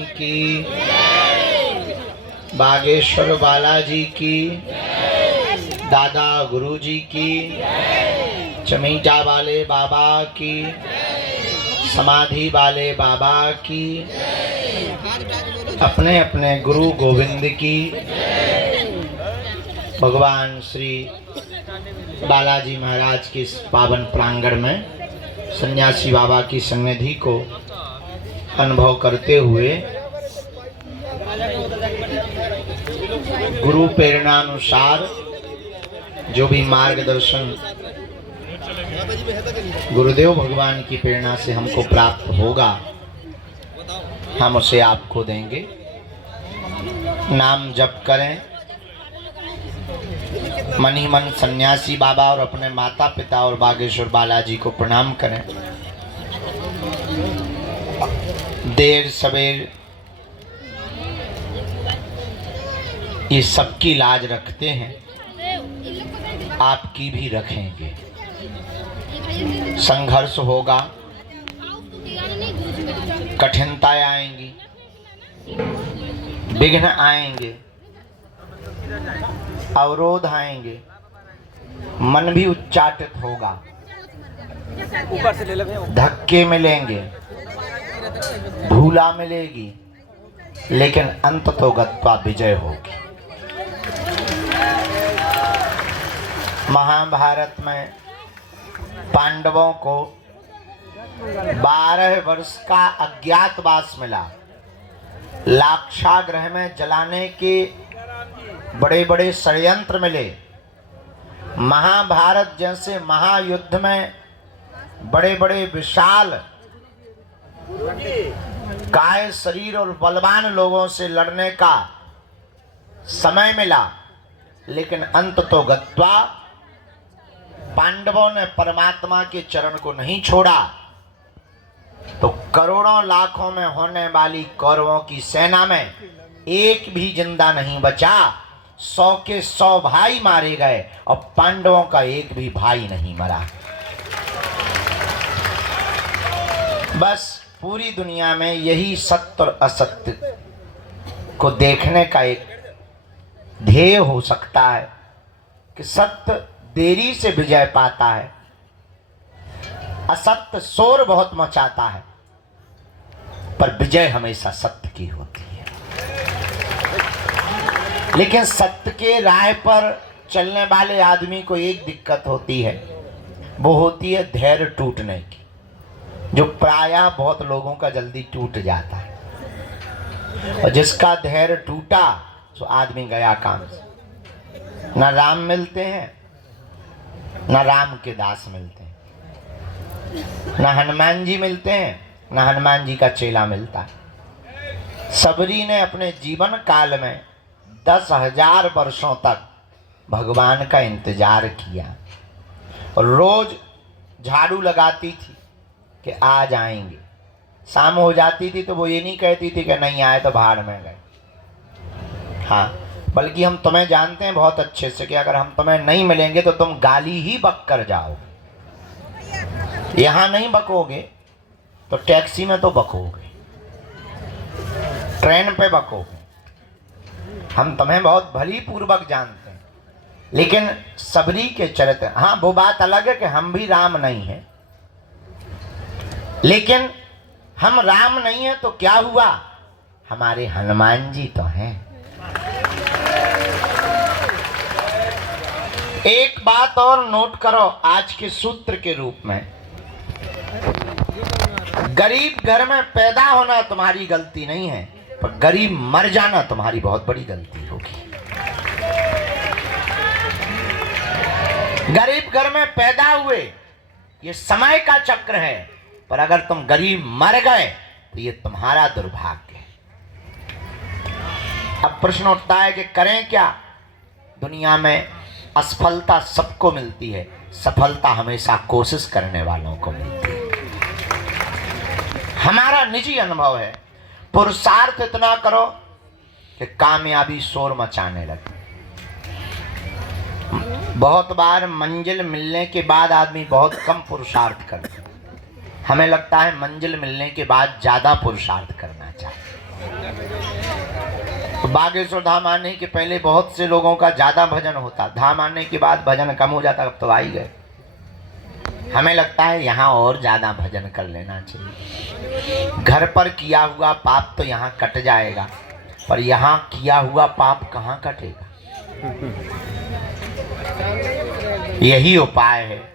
स्वामी की, बागेश्वर बालाजी की, दादा गुरुजी की, चमीटा वाले बाबा की, समाधि वाले बाबा की, अपने अपने गुरु गोविंद की, भगवान श्री बालाजी महाराज के इस पावन प्रांगण में सन्यासी बाबा की सन्निधि को अनुभव करते हुए गुरु प्रेरणानुसार जो भी मार्गदर्शन गुरुदेव भगवान की प्रेरणा से हमको प्राप्त होगा, हम उसे आपको देंगे। नाम जप करें, मन ही मन सन्यासी बाबा और अपने माता पिता और बागेश्वर बालाजी को प्रणाम करें। देर सवेर ये सबकी लाज रखते हैं, आपकी भी रखेंगे। संघर्ष होगा, कठिनताएं आएंगी, विघ्न आएंगे, अवरोध आएंगे, मन भी उच्चाटित होगा, धक्के मिलेंगे, धूला मिलेगी, लेकिन अंत तो गत्वा विजय होगी। महाभारत में पांडवों को 12 वर्ष का अज्ञातवास मिला। लाक्षागृह में जलाने के बड़े बड़े षड्यंत्र मिले। महाभारत जैसे महायुद्ध में बड़े बड़े विशाल काय शरीर और बलवान लोगों से लड़ने का समय मिला, लेकिन अंत तो गत्वा पांडवों ने परमात्मा के चरण को नहीं छोड़ा, तो करोड़ों लाखों में होने वाली कौरवों की सेना में एक भी जिंदा नहीं बचा। 100 के 100 भाई मारे गए और पांडवों का एक भी भाई नहीं मरा। बस पूरी दुनिया में यही सत्य और असत्य को देखने का एक ध्येय हो सकता है कि सत्य देरी से विजय पाता है, असत्य शोर बहुत मचाता है, पर विजय हमेशा सत्य की होती है। लेकिन सत्य के राह पर चलने वाले आदमी को एक दिक्कत होती है, वो होती है धैर्य टूटने की, जो प्रायः बहुत लोगों का जल्दी टूट जाता है। और जिसका धैर्य टूटा तो आदमी गया काम से। ना राम मिलते हैं, ना राम के दास मिलते हैं, ना हनुमान जी मिलते हैं, ना हनुमान जी का चेला मिलता है। सबरी ने अपने जीवन काल में 10,000 वर्षों तक भगवान का इंतजार किया और रोज झाड़ू लगाती थी कि आज आएंगे। शाम हो जाती थी तो वो ये नहीं कहती थी कि नहीं आए तो भाड़ में गए। हाँ, बल्कि हम तुम्हें जानते हैं बहुत अच्छे से कि अगर हम तुम्हें नहीं मिलेंगे तो तुम गाली ही बक कर जाओगे। यहाँ नहीं बकोगे तो टैक्सी में तो बकोगे, ट्रेन पे बकोगे। हम तुम्हें बहुत भली पूर्वक जानते हैं, लेकिन सबरी के चरित्र, हाँ वो बात अलग है कि हम भी राम नहीं हैं, लेकिन हम राम नहीं हैं तो क्या हुआ, हमारे हनुमान जी तो हैं। एक बात और नोट करो आज के सूत्र के रूप में, गरीब घर में पैदा होना तुम्हारी गलती नहीं है, पर गरीब मर जाना तुम्हारी बहुत बड़ी गलती होगी। गरीब घर में पैदा हुए, ये समय का चक्र है, पर अगर तुम गरीब मर गए तो ये तुम्हारा दुर्भाग्य है। अब प्रश्न उठता है कि करें क्या। दुनिया में असफलता सबको मिलती है, सफलता हमेशा कोशिश करने वालों को मिलती है। हमारा निजी अनुभव है, पुरुषार्थ इतना करो कि कामयाबी शोर मचाने लगे। बहुत बार मंजिल मिलने के बाद आदमी बहुत कम पुरुषार्थ करता है। हमें लगता है मंजिल मिलने के बाद ज्यादा पुरुषार्थ करना चाहिए। तो बागेश्वर धाम आने के पहले बहुत से लोगों का ज्यादा भजन होता, धाम आने के बाद भजन कम हो जाता। अब तो आ ही गए, हमें लगता है यहाँ और ज्यादा भजन कर लेना चाहिए। घर पर किया हुआ पाप तो यहाँ कट जाएगा, पर यहाँ किया हुआ पाप कहाँ कटेगा। यही उपाय है।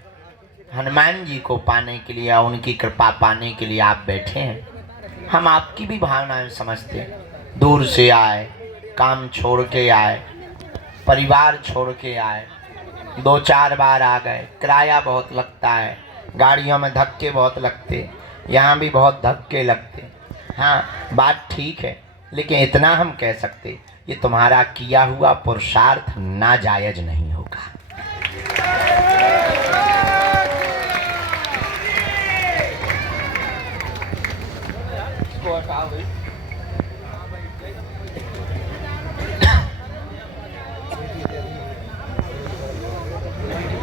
हनुमान जी को पाने के लिए, उनकी कृपा पाने के लिए आप बैठे हैं। हम आपकी भी भावनाएं समझते हैं। दूर से आए, काम छोड़ के आए, परिवार छोड़ के आए, 2-4 बार आ गए, किराया बहुत लगता है, गाड़ियों में धक्के बहुत लगते, यहाँ भी बहुत धक्के लगते। हाँ, बात ठीक है, लेकिन इतना हम कह सकते, ये तुम्हारा किया हुआ पुरुषार्थ नाजायज नहीं होगा।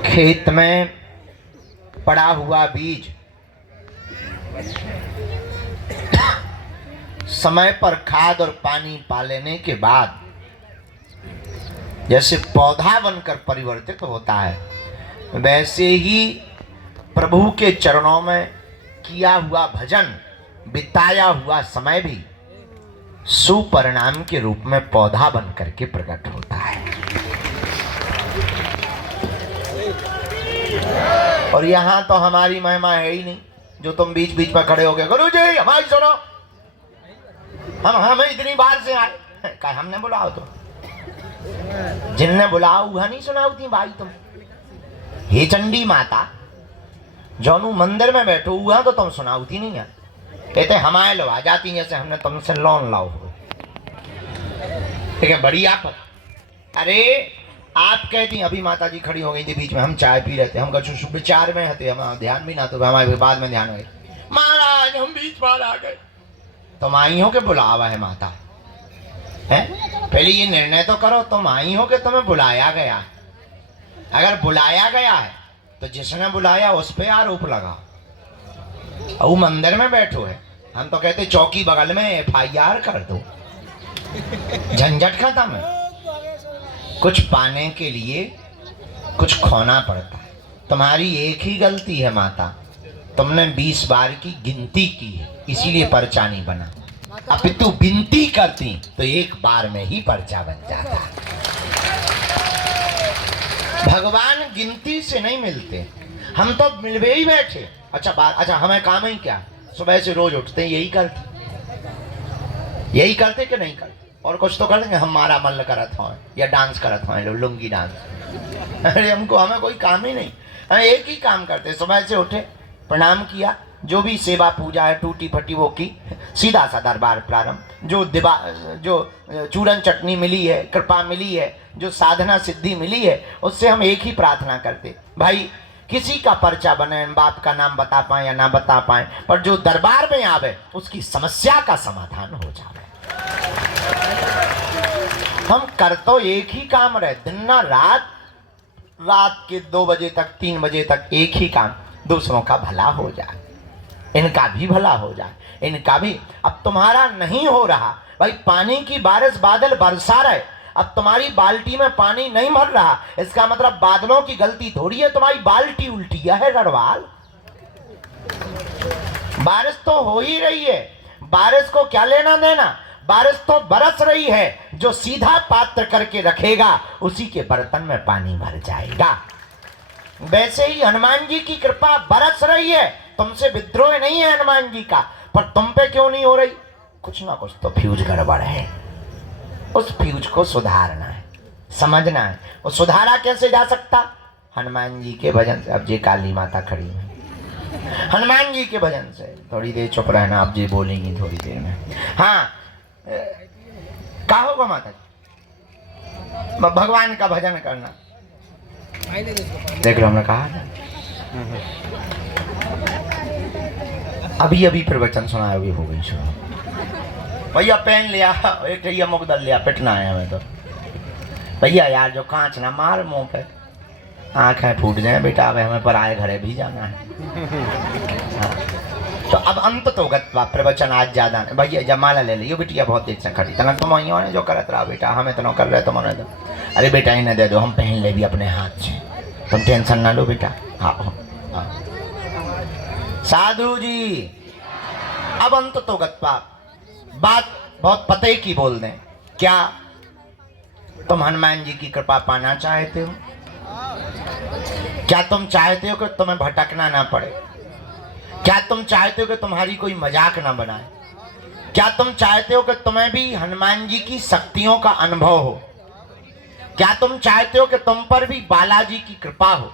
खेत में पड़ा हुआ बीज समय पर खाद और पानी पा लेने के बाद जैसे पौधा बनकर परिवर्तित होता है, वैसे ही प्रभु के चरणों में किया हुआ भजन, बिताया हुआ समय भी सुपरिणाम के रूप में पौधा बन करके प्रकट होता है। और यहाँ तो हमारी महिमा है ही नहीं, जो तुम बीच बीच में खड़े हो गए, गुरु जी हमारी सुनो, हम इतनी बार से आए, क्या हमने बुलाओ? तो जिनने बुलाओ वह नहीं सुनाओ थी भाई तुम। हे चंडी माता, जोनू मंदिर में बैठो हुआ तो तुम सुनाओ थी नहीं है, कहते हमारे लो आ जाती जैसे हमने तुमसे लोन लाओ हो। ठीक है, बड़ी आप, अरे आप कहती अभी माता जी खड़ी हो गई थी बीच में, हम चाय पी रहे थे, हम कुछ विचार में हते, हम ध्यान भी ना, तो हमारे बाद में ध्यान हो गए, महाराज हम बीच बार आ गए। तुम आई हो के बुलावा है माता है? पहले ये निर्णय तो करो, तुम आई हो कि तुम्हें बुलाया गया। अगर बुलाया गया है तो जिसने बुलाया उस पे आरोप लगाओ। वो मंदिर में बैठो है, हम तो कहते चौकी बगल में FIR कर दो, झंझट खत्म है। कुछ पाने के लिए कुछ खोना पड़ता है। तुम्हारी एक ही गलती है माता, तुमने 20 बार की गिनती की है, इसीलिए पर्चा नहीं बना। अब तू गिनती करती तो एक बार में ही पर्चा बन जाता। भगवान गिनती से नहीं मिलते, हम तो मिलवे ही बैठे। अच्छा हमें काम ही क्या, सुबह से रोज उठते यही करते कि नहीं करते? और कुछ तो कर देंगे, हमारा मन करत हो या डांस करत हो, लुंगी डांस। अरे हमें कोई काम ही नहीं, हम एक ही काम करते। सुबह से उठे, प्रणाम किया, जो भी सेवा पूजा है टूटी फटी वो की, सीधा सा दरबार प्रारंभ। जो चूरन चटनी मिली है, कृपा मिली है, जो साधना सिद्धि मिली है, उससे हम एक ही प्रार्थना करते, भाई किसी का पर्चा बने, बाप का नाम बता पाए या ना बता पाए, पर जो दरबार में आवे उसकी समस्या का समाधान हो जाए। हम कर तो एक ही काम रहे, दिन ना रात के 2 बजे तक 3 बजे तक एक ही काम, दूसरों का भला हो जाए, इनका भी भला हो जाए, इनका भी। अब तुम्हारा नहीं हो रहा भाई, पानी की बारिश बादल बरसा रहे, अब तुम्हारी बाल्टी में पानी नहीं भर रहा, इसका मतलब बादलों की गलती थोड़ी है, तुम्हारी बाल्टी उल्टी है गढ़वाल। बारिश तो हो ही रही है, बारिश को क्या लेना देना, बारिश तो बरस रही है। जो सीधा पात्र करके रखेगा उसी के बर्तन में पानी भर जाएगा। वैसे ही हनुमान जी की कृपा बरस रही है, तुमसे विद्रोह नहीं है हनुमान जी का, पर तुम पे क्यों नहीं हो रही? कुछ ना कुछ तो फ्यूज गड़बड़ है, उस फ्यूज को सुधारना है, समझना है। वो सुधारा कैसे जा सकता? हनुमान जी के भजन से। अब जी काली माता खड़ी है, हनुमान जी के भजन से। थोड़ी देर चुप रहना, अब जी बोलेंगी थोड़ी देर में। हाँ, क्या होगा माता जी? भगवान का भजन करना। देख लो, हमने कहा था अभी प्रवचन सुनाया, अभी हो गई सुनो। भैया पेन लिया, एक भैया मुकदल लिया, पिटना है हमें तो। भैया यार जो कांच ना मार मुंह पे, आंखें फूट जाए बेटा, अब हमें पर आए घरे भी जाना है। हाँ। तो अब अंत तो गत्वा प्रवचन आज ज्यादा नहीं भैया, जब माला ले लियो बिटिया बहुत देर से खड़ी तना तुम वहीं ने जो करत रहा बेटा, हमें तो कर रहे तुम दो। अरे बेटा इन्हें दे दो, हम पहन ले भी अपने हाथ से, तुम टेंशन ना लो बेटा। हाँ हाँ साधु जी, अब अंत तो गत्वा, बात बहुत पते की बोल दें। क्या तुम हनुमान जी की कृपा पाना चाहते हो? क्या तुम चाहते हो कि तुम्हें भटकना ना पड़े? क्या तुम चाहते हो कि तुम्हारी कोई मजाक ना बनाए? क्या तुम चाहते हो कि तुम्हें भी हनुमान जी की शक्तियों का अनुभव हो? क्या तुम चाहते हो कि तुम पर भी बालाजी की कृपा हो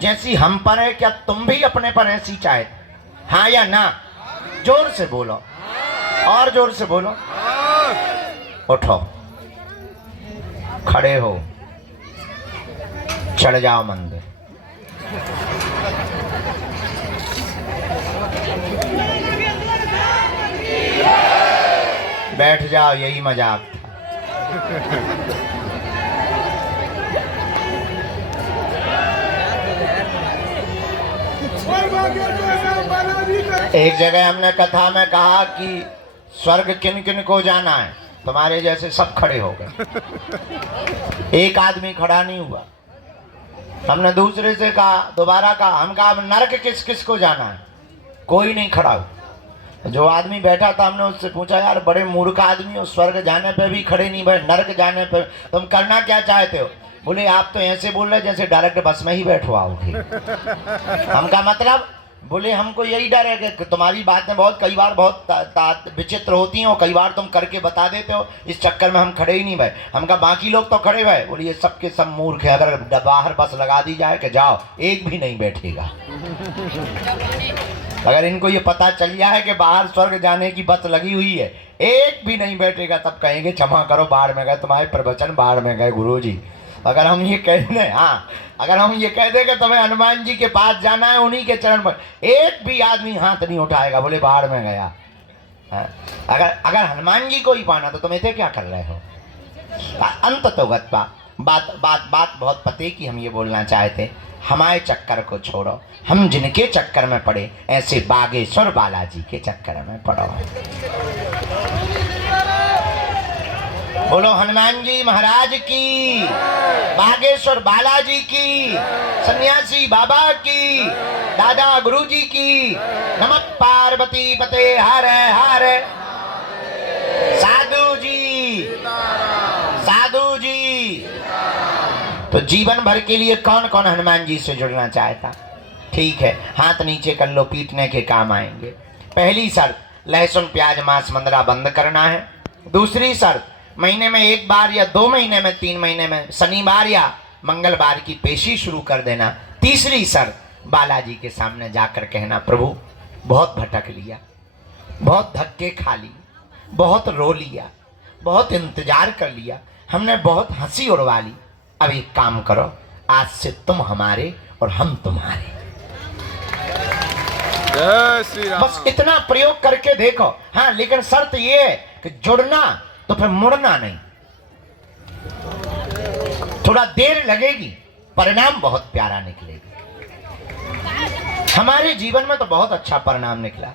जैसी हम पर है? क्या तुम भी अपने पर ऐसी चाहते? हाँ या ना? जोर से बोलो, और जोर से बोलो। उठो, खड़े हो, चढ़ जाओ मंदिर। बैठ जाओ, यही मजाक था। एक जगह हमने कथा में कहा कि स्वर्ग किन किन को जाना है, तुम्हारे जैसे सब खड़े हो गए, एक आदमी खड़ा नहीं हुआ। हमने दूसरे से कहा, दोबारा कहा, हम कहा नरक किस किस को जाना है, कोई नहीं खड़ा हुआ। जो आदमी बैठा था हमने उससे पूछा, यार बड़े मूर्ख आदमी हो, स्वर्ग जाने पे भी खड़े नहीं भाई, नरक जाने पे तुम करना क्या चाहते हो? बोले आप तो ऐसे बोल रहे जैसे डायरेक्ट बस में ही बैठवाओगे। हमका मतलब, बोले हमको यही डर है कि तुम्हारी बातें बहुत कई बार बहुत विचित्र होती हैं और कई बार तुम करके बता देते हो, इस चक्कर में हम खड़े ही नहीं भाई। हमका बाकी लोग तो खड़े भाई। बोले ये सब के सब मूर्ख है, अगर बाहर बस लगा दी जाए कि जाओ, एक भी नहीं बैठेगा। अगर इनको ये पता चल जाए कि बाहर स्वर्ग जाने की बस लगी हुई है, एक भी नहीं बैठेगा, तब कहेंगे क्षमा करो, बाढ़ में गए तुम्हारे प्रवचन, बाढ़ में गए गुरुजी। अगर हम ये कह दें, हाँ अगर हम ये कह दें कि तुम्हें हनुमान जी के पास जाना है, उन्हीं के चरण पर, एक भी आदमी हाथ नहीं उठाएगा, बोले बाढ़ में गया। अगर हनुमान जी को ही पाना तो तुम इसे क्या कर रहे हो? अंत तो गत्वा, बात बात बात बहुत पते की हम ये बोलना चाहते, हमारे चक्कर को छोड़ो, हम जिनके चक्कर में पड़े ऐसे बागेश्वर बालाजी के चक्कर में पड़ो। बोलो हनुमान जी महाराज की, बागेश्वर बालाजी की, सन्यासी बाबा की, दादा गुरुजी की। नमः पार्वती पते हर हर। साधु जी, साधु जी। तो जीवन भर के लिए कौन कौन हनुमान जी से जुड़ना चाहता? ठीक है, हाथ नीचे कर लो, पीटने के काम आएंगे। पहली शर्त, लहसुन प्याज मांस मंदरा बंद करना है। दूसरी शर्त, महीने में एक बार या 2 महीने में 3 महीने में शनिवार या मंगलवार की पेशी शुरू कर देना। तीसरी शर्त, बालाजी के सामने जाकर कहना, प्रभु बहुत भटक लिया, बहुत धक्के खा लिए, बहुत रो लिया, बहुत इंतजार कर लिया, हमने बहुत हंसी उड़वा ली, अब एक काम करो, आज से तुम हमारे और हम तुम्हारे। बस इतना प्रयोग करके देखो। हाँ, लेकिन शर्त ये है कि जुड़ना तो फिर मुड़ना नहीं। थोड़ा देर लगेगी, परिणाम बहुत प्यारा निकलेगा। हमारे जीवन में तो बहुत अच्छा परिणाम निकला,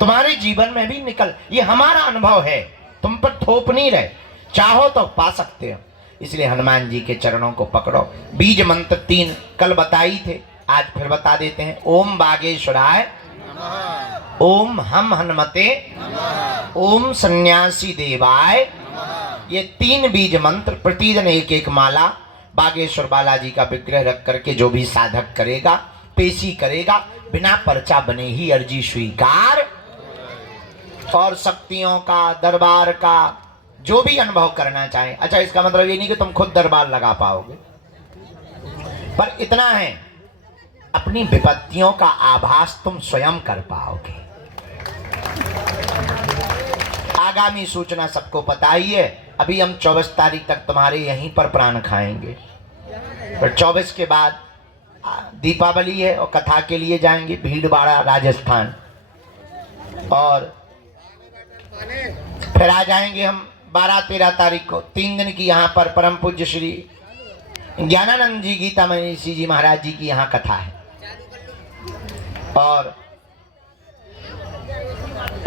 तुम्हारे जीवन में भी निकल, ये हमारा अनुभव है, तुम पर थोप नहीं रहे, चाहो तो पा सकते हो। इसलिए हनुमान जी के चरणों को पकड़ो। बीज मंत्र 3 कल बताई थे, आज फिर बता देते हैं। ओम बागेश्वराय, ओम हम हनुमते, ओम सन्यासी देवाय। ये 3 बीज मंत्र प्रतिदिन एक एक माला बागेश्वर बालाजी का विग्रह रख करके जो भी साधक करेगा, पेशी करेगा, बिना पर्चा बने ही अर्जी स्वीकार। और शक्तियों का, दरबार का जो भी अनुभव करना चाहे। अच्छा, इसका मतलब ये नहीं कि तुम खुद दरबार लगा पाओगे, पर इतना है, अपनी विपत्तियों का आभास तुम स्वयं कर पाओगे। आगामी सूचना सबको पता ही है। अभी हम 24 तारीख तक तुम्हारे यहीं पर प्राण खाएंगे, पर 24 के बाद दीपावली है और कथा के लिए जाएंगे भीलवाड़ा राजस्थान, और फिर आ जाएंगे हम 12-13 तारीख को। 3 दिन की यहाँ पर परम पूज्य श्री ज्ञानानंद जी गीता मनीषी जी महाराज जी की यहाँ कथा है। और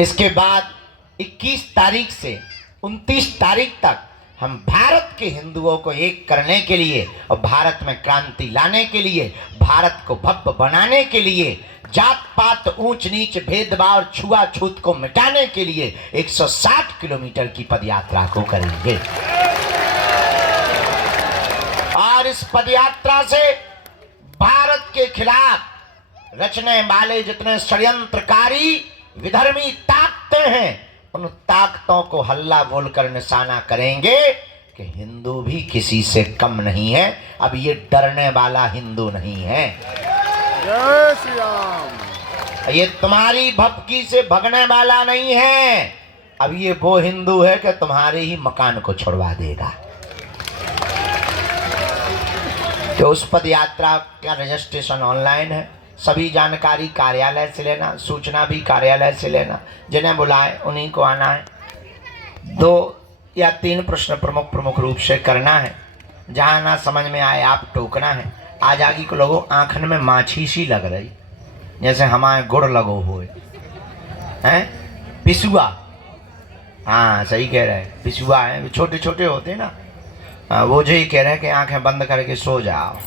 इसके बाद 21 तारीख से 29 तारीख तक हम भारत के हिंदुओं को एक करने के लिए और भारत में क्रांति लाने के लिए, भारत को भव्य बनाने के लिए, जात पात ऊंच नीच भेदभाव छुआछूत को मिटाने के लिए 160 किलोमीटर की पदयात्रा को करेंगे। और इस पदयात्रा से भारत के खिलाफ रचने वाले जितने षड्यंत्रकारी विधर्मी ताकतें हैं, उन ताकतों को हल्ला बोलकर निशाना करेंगे कि हिंदू भी किसी से कम नहीं है। अब ये डरने वाला हिंदू नहीं है। जय श्री राम। ये तुम्हारी भपकी से भगने वाला नहीं है। अब ये वो हिंदू है कि तुम्हारे ही मकान को छुड़वा देगा। तो उस पद यात्रा का रजिस्ट्रेशन ऑनलाइन है। सभी जानकारी कार्यालय से लेना, सूचना भी कार्यालय से लेना। जिन्हें बुलाए उन्हीं को आना है। 2 या 3 प्रश्न प्रमुख रूप से करना है। जहाँ ना समझ में आए आप टोकना है। आज आगे को लोगों आँखन में माछी सी लग रही, जैसे हमारे गुड़ लगो हुए हैं। पिसुआ, हाँ सही कह रहे हैं, पिसुआ है, छोटे छोटे होते ना। वो जो ही कह रहे हैं कि आंखें बंद करके सो जाओ।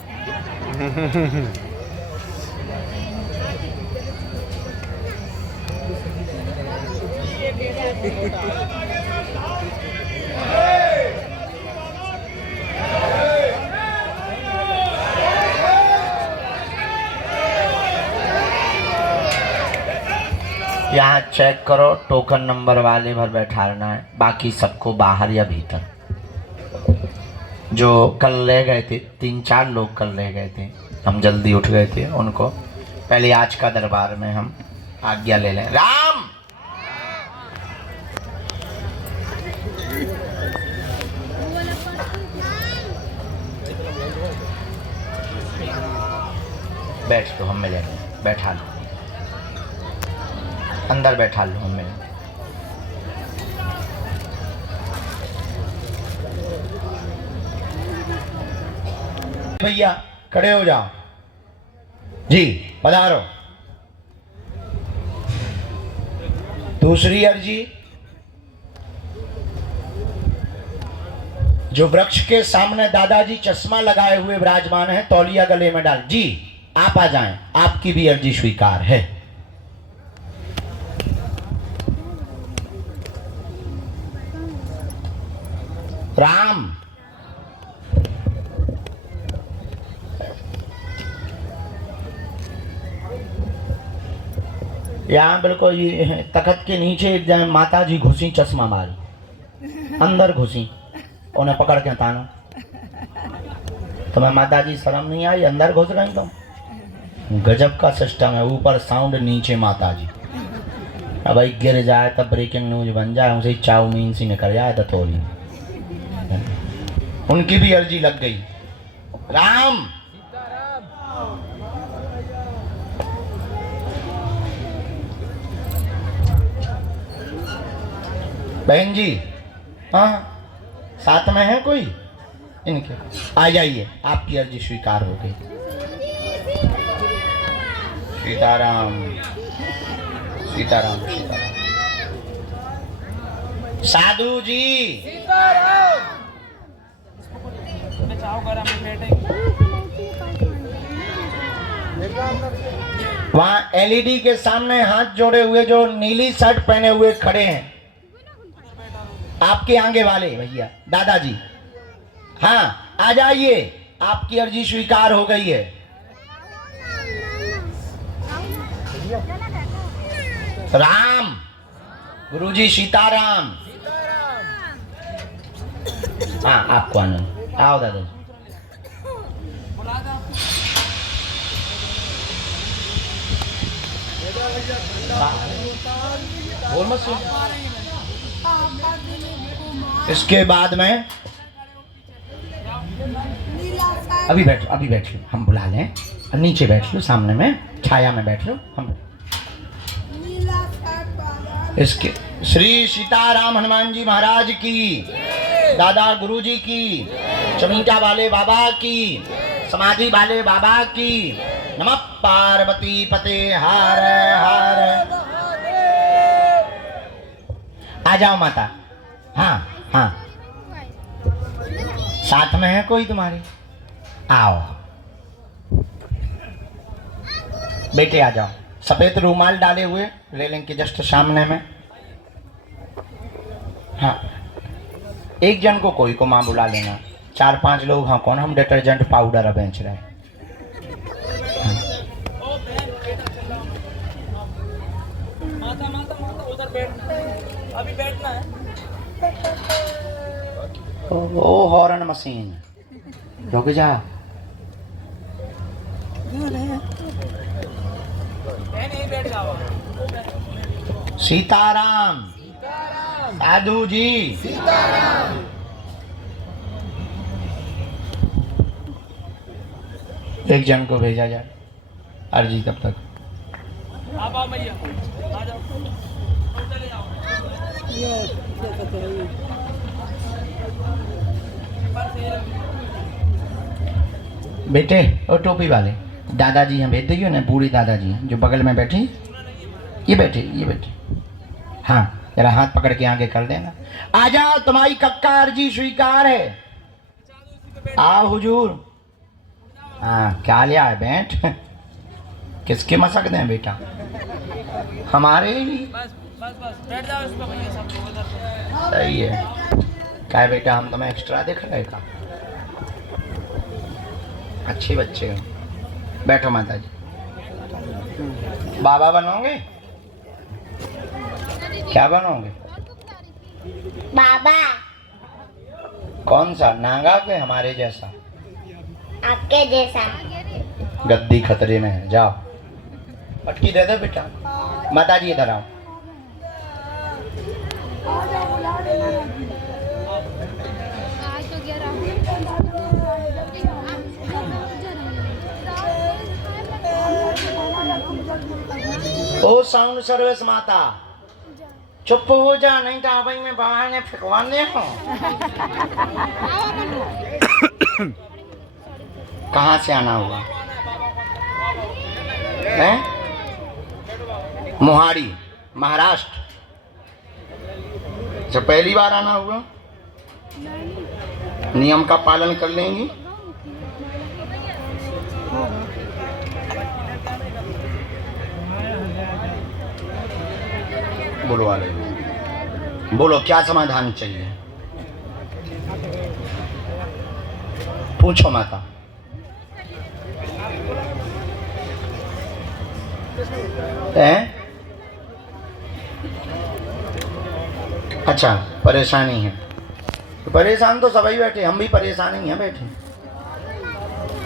यहाँ चेक करो, टोकन नंबर वाले भर बैठाना है, बाकी सबको बाहर या भीतर। जो कल ले गए थे, 3-4 लोग कल ले गए थे, हम जल्दी उठ गए थे, उनको पहले आज का दरबार में हम आज्ञा ले लें। राम बैठ लो, हम मिलेंगे। बैठा लो, अंदर बैठा लो, हम मिलेंगे। भैया खड़े हो जाओ जी, पधारो। दूसरी अर्जी, जो वृक्ष के सामने दादाजी चश्मा लगाए हुए विराजमान है, तौलिया गले में डाल। जी आप आ जाएं, आपकी भी अर्जी स्वीकार है। राम यहाँ बिल्कुल ये तखत के नीचे एक जगह माता जी घुसी, चश्मा मारी, अंदर घुसी, उन्हें पकड़ के तानो। तुम्हें माता जी शर्म नहीं आई? अंदर घुस गई तुम। गजब का सिस्टम है, ऊपर साउंड, नीचे माता जी। अब भाई गिर जाए तब ब्रेकिंग न्यूज बन जाए, उसे चाउमीन सी निकल जाए तो थोड़ी। उनकी भी अर्जी लग गई। राम बहन जी, हाँ साथ में है कोई? इनके आ जाइए, आपकी अर्जी स्वीकार हो गई। सीताराम सीताराम सीताराम। साधु जी वहां एलईडी के सामने हाथ जोड़े हुए जो नीली शर्ट पहने हुए खड़े हैं, आपके आगे वाले भैया दादाजी, हाँ आ जाइए, आपकी अर्जी स्वीकार हो गई है। राम गुरुजी सीताराम। हाँ आपको आनंद, आओ दादाजी। बोल मत सुन। इसके बाद में अभी बैठ लो, हम बुला लें। नीचे बैठ लो, सामने में छाया में बैठ लो। हम इसके श्री सीताराम हनुमान जी महाराज की, दादा गुरुजी की, चमीटा वाले बाबा की, समाधि वाले बाबा की। नमः पार्वती पते हर हर। आ जाओ माता। हाँ हाँ, साथ में है कोई तुम्हारे? आओ बेटे आ जाओ। सफेद रूमाल डाले हुए रेलिंग के जस्ट सामने में। हाँ, एक जन को कोई को माँ बुला लेना। 4-5 लोग हाँ कौन, हम डिटर्जेंट पाउडर बेच रहे हैं। अभी बैठना है। ओ हॉर्न मशीन रुक जा। नहीं बैठ जाओ। सीताराम साधु जी। एक जन को भेजा जाए अर्जी तब तक। आप आओ भैया, आ जाओ, चले जाओ। बेटे और टोपी वाले दादाजी हैं, भेज दियो ना। बूढ़ी दादाजी हैं जो बगल में बैठी, ये बैठे ये बैठे। हाँ जरा हाथ पकड़ के आगे कर देना। आ जाओ, तुम्हारी कक्का अर्जी स्वीकार है। आओ हुजूर। हाँ क्या लिया है? बैठ। किसके मसक दें बेटा? हमारे ही। बस बस बस बैठ जाओ इसको भैया, सब लोग उधर। सही है। क्या है बेटा, हम तुम्हें एक्स्ट्रा देख रहे का? अच्छे बच्चे हो। बैठो माता जी। बाबा बनोगे? क्या बनोगे? बाबा। कौन सा, नागा के हमारे जैसा? आपके जैसा। गद्दी खतरे में है, जाओ। पटकी दे दो बेटा। माता जी इधर आओ। ओ साउंड सर्विस माता, चुप हो जा, नहीं तो भाई मैं बाहर ने फिकवाने हो। कहाँ से आना हुआ है? मोहाड़ी महाराष्ट्र से पहली बार आना हुआ। नियम का पालन कर लेंगी। बोलो वाले, बोलो क्या समाधान चाहिए? पूछो माता। अच्छा परेशानी है। परेशान तो सभी बैठे, हम भी परेशान ही हैं बैठे।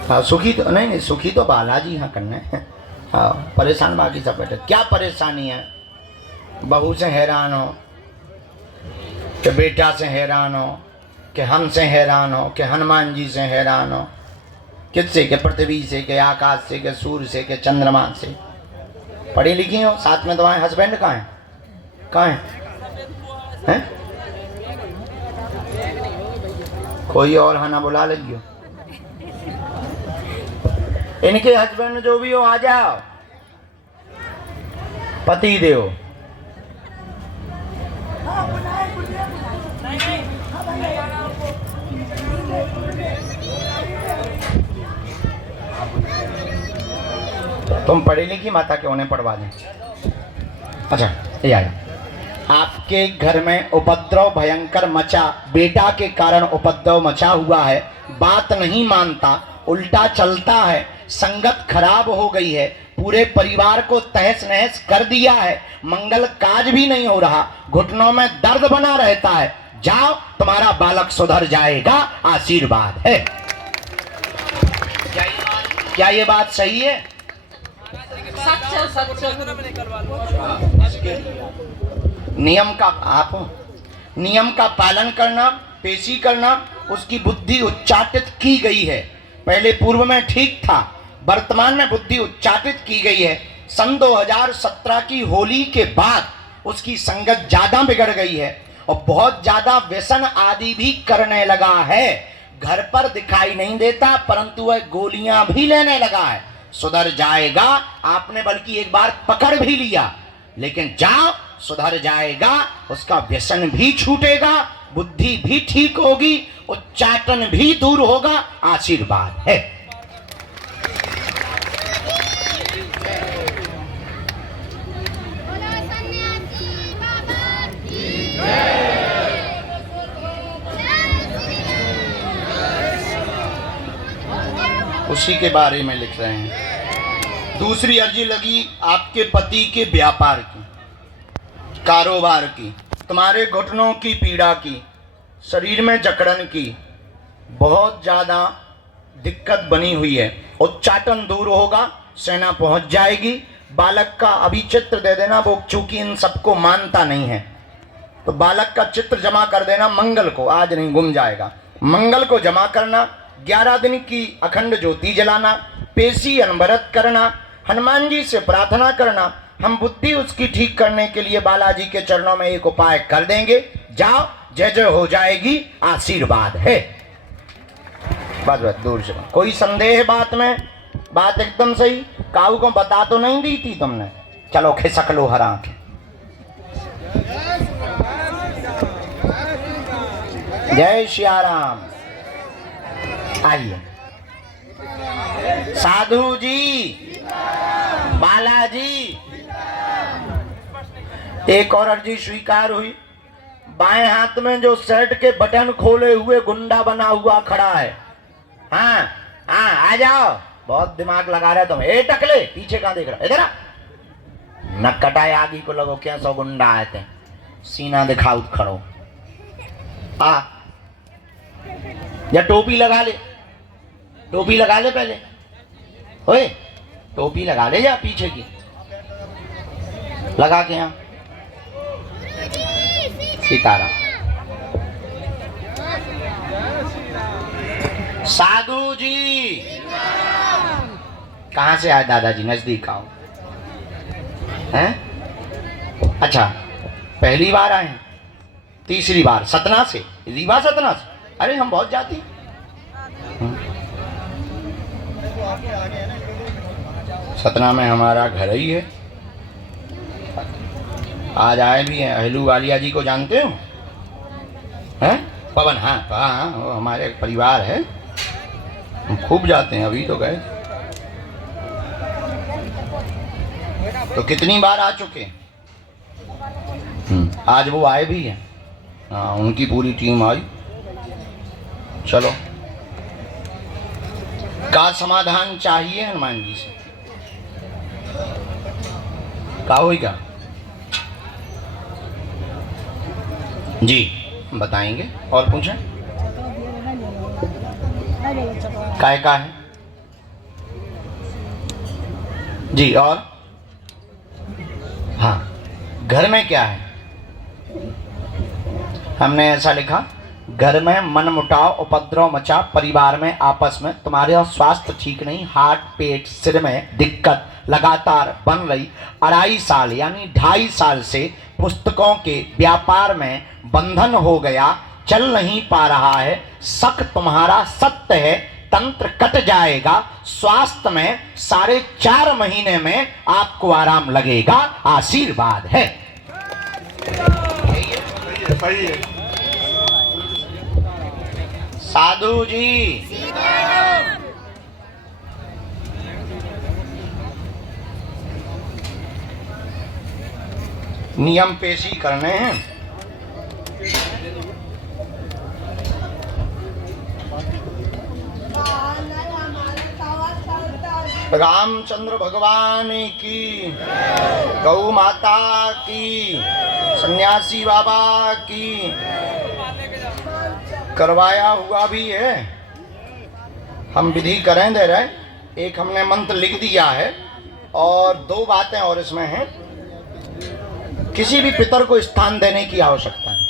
हाँ सुखी तो नहीं, सुखी तो बालाजी हाँ करने। हाँ परेशान बाकी सब बैठे। क्या परेशानी है? बहू से हैरान हो, कि बेटा से हैरान हो, कि हमसे हैरान हो, कि हनुमान जी से हैरान हो, किससे? के पृथ्वी से, के आकाश से, के सूर्य से, के चंद्रमा से। पढ़ी लिखी हो? साथ में तुम्हारे हस्बैंड कहाँ हैं? कहाँ हैं? कोई और हाना बुला लियो। इनके हस्बैंड जो भी हो आ जाओ। पति देव तुम पढ़ी लिखी माता के उन्हें पढ़वा दें। अच्छा ये आया। आपके घर में उपद्रव भयंकर मचा, बेटा के कारण उपद्रव मचा हुआ है। बात नहीं मानता, उल्टा चलता है, संगत खराब हो गई है, पूरे परिवार को तहस नहस कर दिया है, मंगल काज भी नहीं हो रहा, घुटनों में दर्द बना रहता है। जाओ तुम्हारा बालक सुधर जाएगा, आशीर्वाद है। क्या ये बात सही है? नियम का आप नियम का पालन करना, पेशी करना, उसकी बुद्धि उच्चाटित की गई है। पहले पूर्व में ठीक था, वर्तमान में बुद्धि उच्चाटित की गई है। सन 2017 की होली के बाद उसकी संगत ज्यादा बिगड़ गई है और बहुत ज्यादा व्यसन आदि भी करने लगा है। घर पर दिखाई नहीं देता परंतु वह गोलियां भी लेने लगा है। सुधर जाएगा, आपने बल्कि एक बार पकड़ भी लिया। लेकिन जाओ सुधर जाएगा, उसका व्यसन भी छूटेगा, बुद्धि भी ठीक होगी, उच्चाटन भी दूर होगा। आशीर्वाद है। उसी के बारे में लिख रहे हैं। दूसरी अर्जी लगी आपके पति के व्यापार की, कारोबार की, तुम्हारे घुटनों की पीड़ा की, शरीर में जकड़न की, बहुत ज़्यादा दिक्कत बनी हुई है। उच्चाटन दूर होगा, सेना पहुंच जाएगी। बालक का अभी चित्र दे देना, वो चूंकि इन सबको मानता नहीं है तो बालक का चित्र जमा कर देना मंगल को, आज नहीं गुम जाएगा। मंगल को जमा करना, 11 दिन की अखंड ज्योति जलाना, पेशी अनवरत करना, हनुमान जी से प्रार्थना करना। हम बुद्धि उसकी ठीक करने के लिए बालाजी के चरणों में एक उपाय कर देंगे। जाओ, जय जय हो जाएगी। आशीर्वाद है। बस बस, दूर से। कोई संदेह बात में? बात एकदम सही। काऊ को बता तो नहीं दी थी तुमने? चलो खिसक लो हर आंखें। जय श्री राम। आइए साधु जी, बालाजी। एक और अर्जी स्वीकार हुई। बाएं हाथ में जो शर्ट के बटन खोले हुए गुंडा बना हुआ खड़ा है, हाँ हाँ आ जाओ। बहुत दिमाग लगा रहे तुम। ए टकले, पीछे कहाँ देख रहा? इधर आ। नक कटाए आगे को लगो क्या 100 गुंडा आए थे। सीना दिखाओ, खड़ो आ। या टोपी लगा ले, टोपी लगा ले पहले। ओए टोपी लगा ले, या पीछे की लगा के। यहाँ सीताराम। साधु जी कहाँ से आए? दादाजी नजदीक आओ। हैं? अच्छा, पहली बार आए? तीसरी बार? सतना से? रीवा सतना से? अरे हम बहुत जाती। सतना में हमारा घर ही है। आज आए भी हैं। अहलू वालिया जी को जानते हो? हैं? पवन? हाँ हाँ, वो हमारे परिवार है, हम खूब जाते हैं। अभी तो गए। तो कितनी बार आ चुके? आज वो आए भी हैं। हाँ, उनकी पूरी टीम आई। चलो, का समाधान चाहिए हनुमान जी से? का हुई क्या जी? बताएंगे। और पूछें? काय का है जी? और हाँ, घर में क्या है? हमने ऐसा लिखा, घर में मनमुटाव, उपद्रव मचा, परिवार में आपस में, तुम्हारे स्वास्थ्य ठीक नहीं, हार्ट, पेट, सिर में दिक्कत लगातार बन रही। 2.5 साल यानी 2.5 साल से पुस्तकों के व्यापार में बंधन हो गया, चल नहीं पा रहा है। शक तुम्हारा सत्य है, तंत्र कट जाएगा। स्वास्थ्य में 4.5 महीने में आपको आराम लगेगा। आशीर्वाद है। सही है। साधु जी नियम पेशी करने हैं। रामचंद्र भगवान की, गौ माता की, सन्यासी बाबा की। करवाया हुआ भी है, हम विधि करें दे रहे। एक हमने मंत्र लिख दिया है और 2 बातें और इसमें हैं। किसी भी पितर को स्थान देने की आवश्यकता नहीं।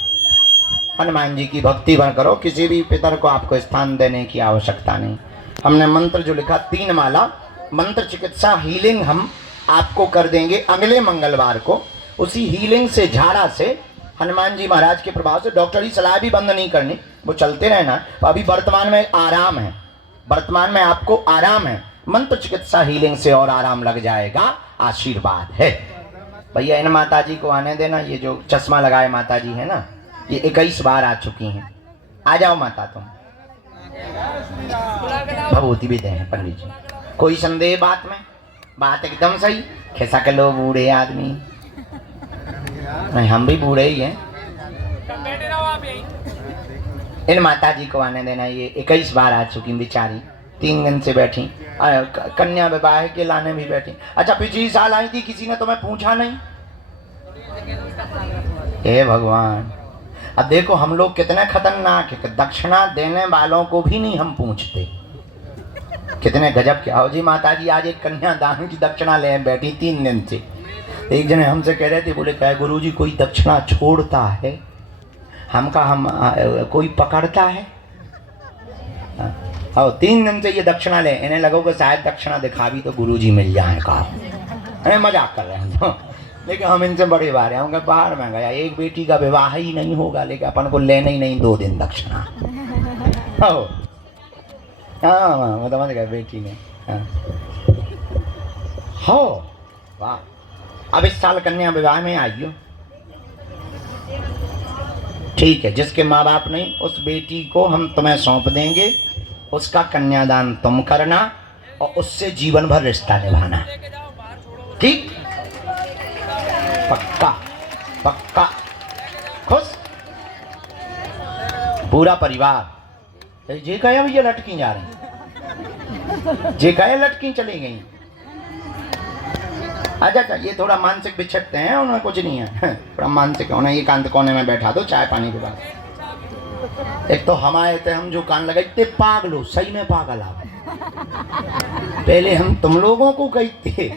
हनुमान जी की भक्ति भर करो, किसी भी पितर को आपको स्थान देने की आवश्यकता नहीं। हमने मंत्र जो लिखा 3 माला मंत्र चिकित्सा हीलिंग हम आपको कर देंगे अगले मंगलवार को। उसी हीलिंग से, झाड़ा से, हनुमान जी महाराज के प्रभाव से, डॉक्टरी सलाह भी बंद नहीं करनी, वो चलते रहना। तो अभी वर्तमान में आराम है, वर्तमान में आपको आराम है। मंत्र चिकित्सा हीलिंग से और आराम लग जाएगा। आशीर्वाद है। भैया इन माता जी को आने देना। ये जो चश्मा लगाए माता जी है ना, ये 21 बार आ चुकी हैं। आ जाओ माता तुम। भगवती भी दे हैं पंडित जी। कोई संदेह बात में? बात एकदम सही। खिसा के लो बूढ़े आदमी। नहीं, हम भी बूढ़े ही हैं। बैठे रहो आप यहीं। इन माता जी को आने देना। ये 21 बार आ चुकी बेचारी, 3 दिन से बैठी। कन्या विवाह के लाने भी बैठी। अच्छा, पिछली साल आई थी, किसी ने तुम्हें पूछा नहीं? हे भगवान, अब देखो हम लोग कितने खतरनाक है कि दक्षिणा देने वालों को भी नहीं हम पूछते। कितने गजब के। आओ जी माता जी, आज एक कन्यादान की दक्षिणा ले बैठी 3 दिन से। एक जने हमसे कह रहे थे, बोले क्या गुरु जी कोई दक्षिणा छोड़ता है? हम कोई पकड़ता है? आओ 3 दिन से ये दक्षिणा ले। इन्हें लगो कि शायद दक्षिणा दिखा भी तो गुरु जी मिल जाए। कहा अरे मजाक कर रहे हैं तो। लेकिन हम इनसे बड़े बार हैं। उनके बाहर में गया, एक बेटी का विवाह ही नहीं होगा लेकिन अपन को लेना ही नहीं 2 दिन दक्षिणा। हाँ वो समझ गए बेटी ने। हो वाह। अब इस साल कन्या विवाह में आइयो। ठीक है, जिसके माँ बाप नहीं उस बेटी को हम तुम्हें सौंप देंगे। उसका कन्यादान तुम करना और उससे जीवन भर रिश्ता निभाना। ठीक? पक्का पक्का। खुश? पूरा परिवार। जे कहे भैया लटकी जा रही, जे कहे लटकी चली गई। अच्छा, ये थोड़ा मानसिक बिछड़ते हैं, उन्हें कुछ नहीं है। थोड़ा मानसिक, उन्हें एकांत कोने में बैठा दो चाय पानी के बाद। एक तो हम आए थे, हम जो कान लगाते पागलो, सही में पागल आ गए। पहले हम तुम लोगों को कहते,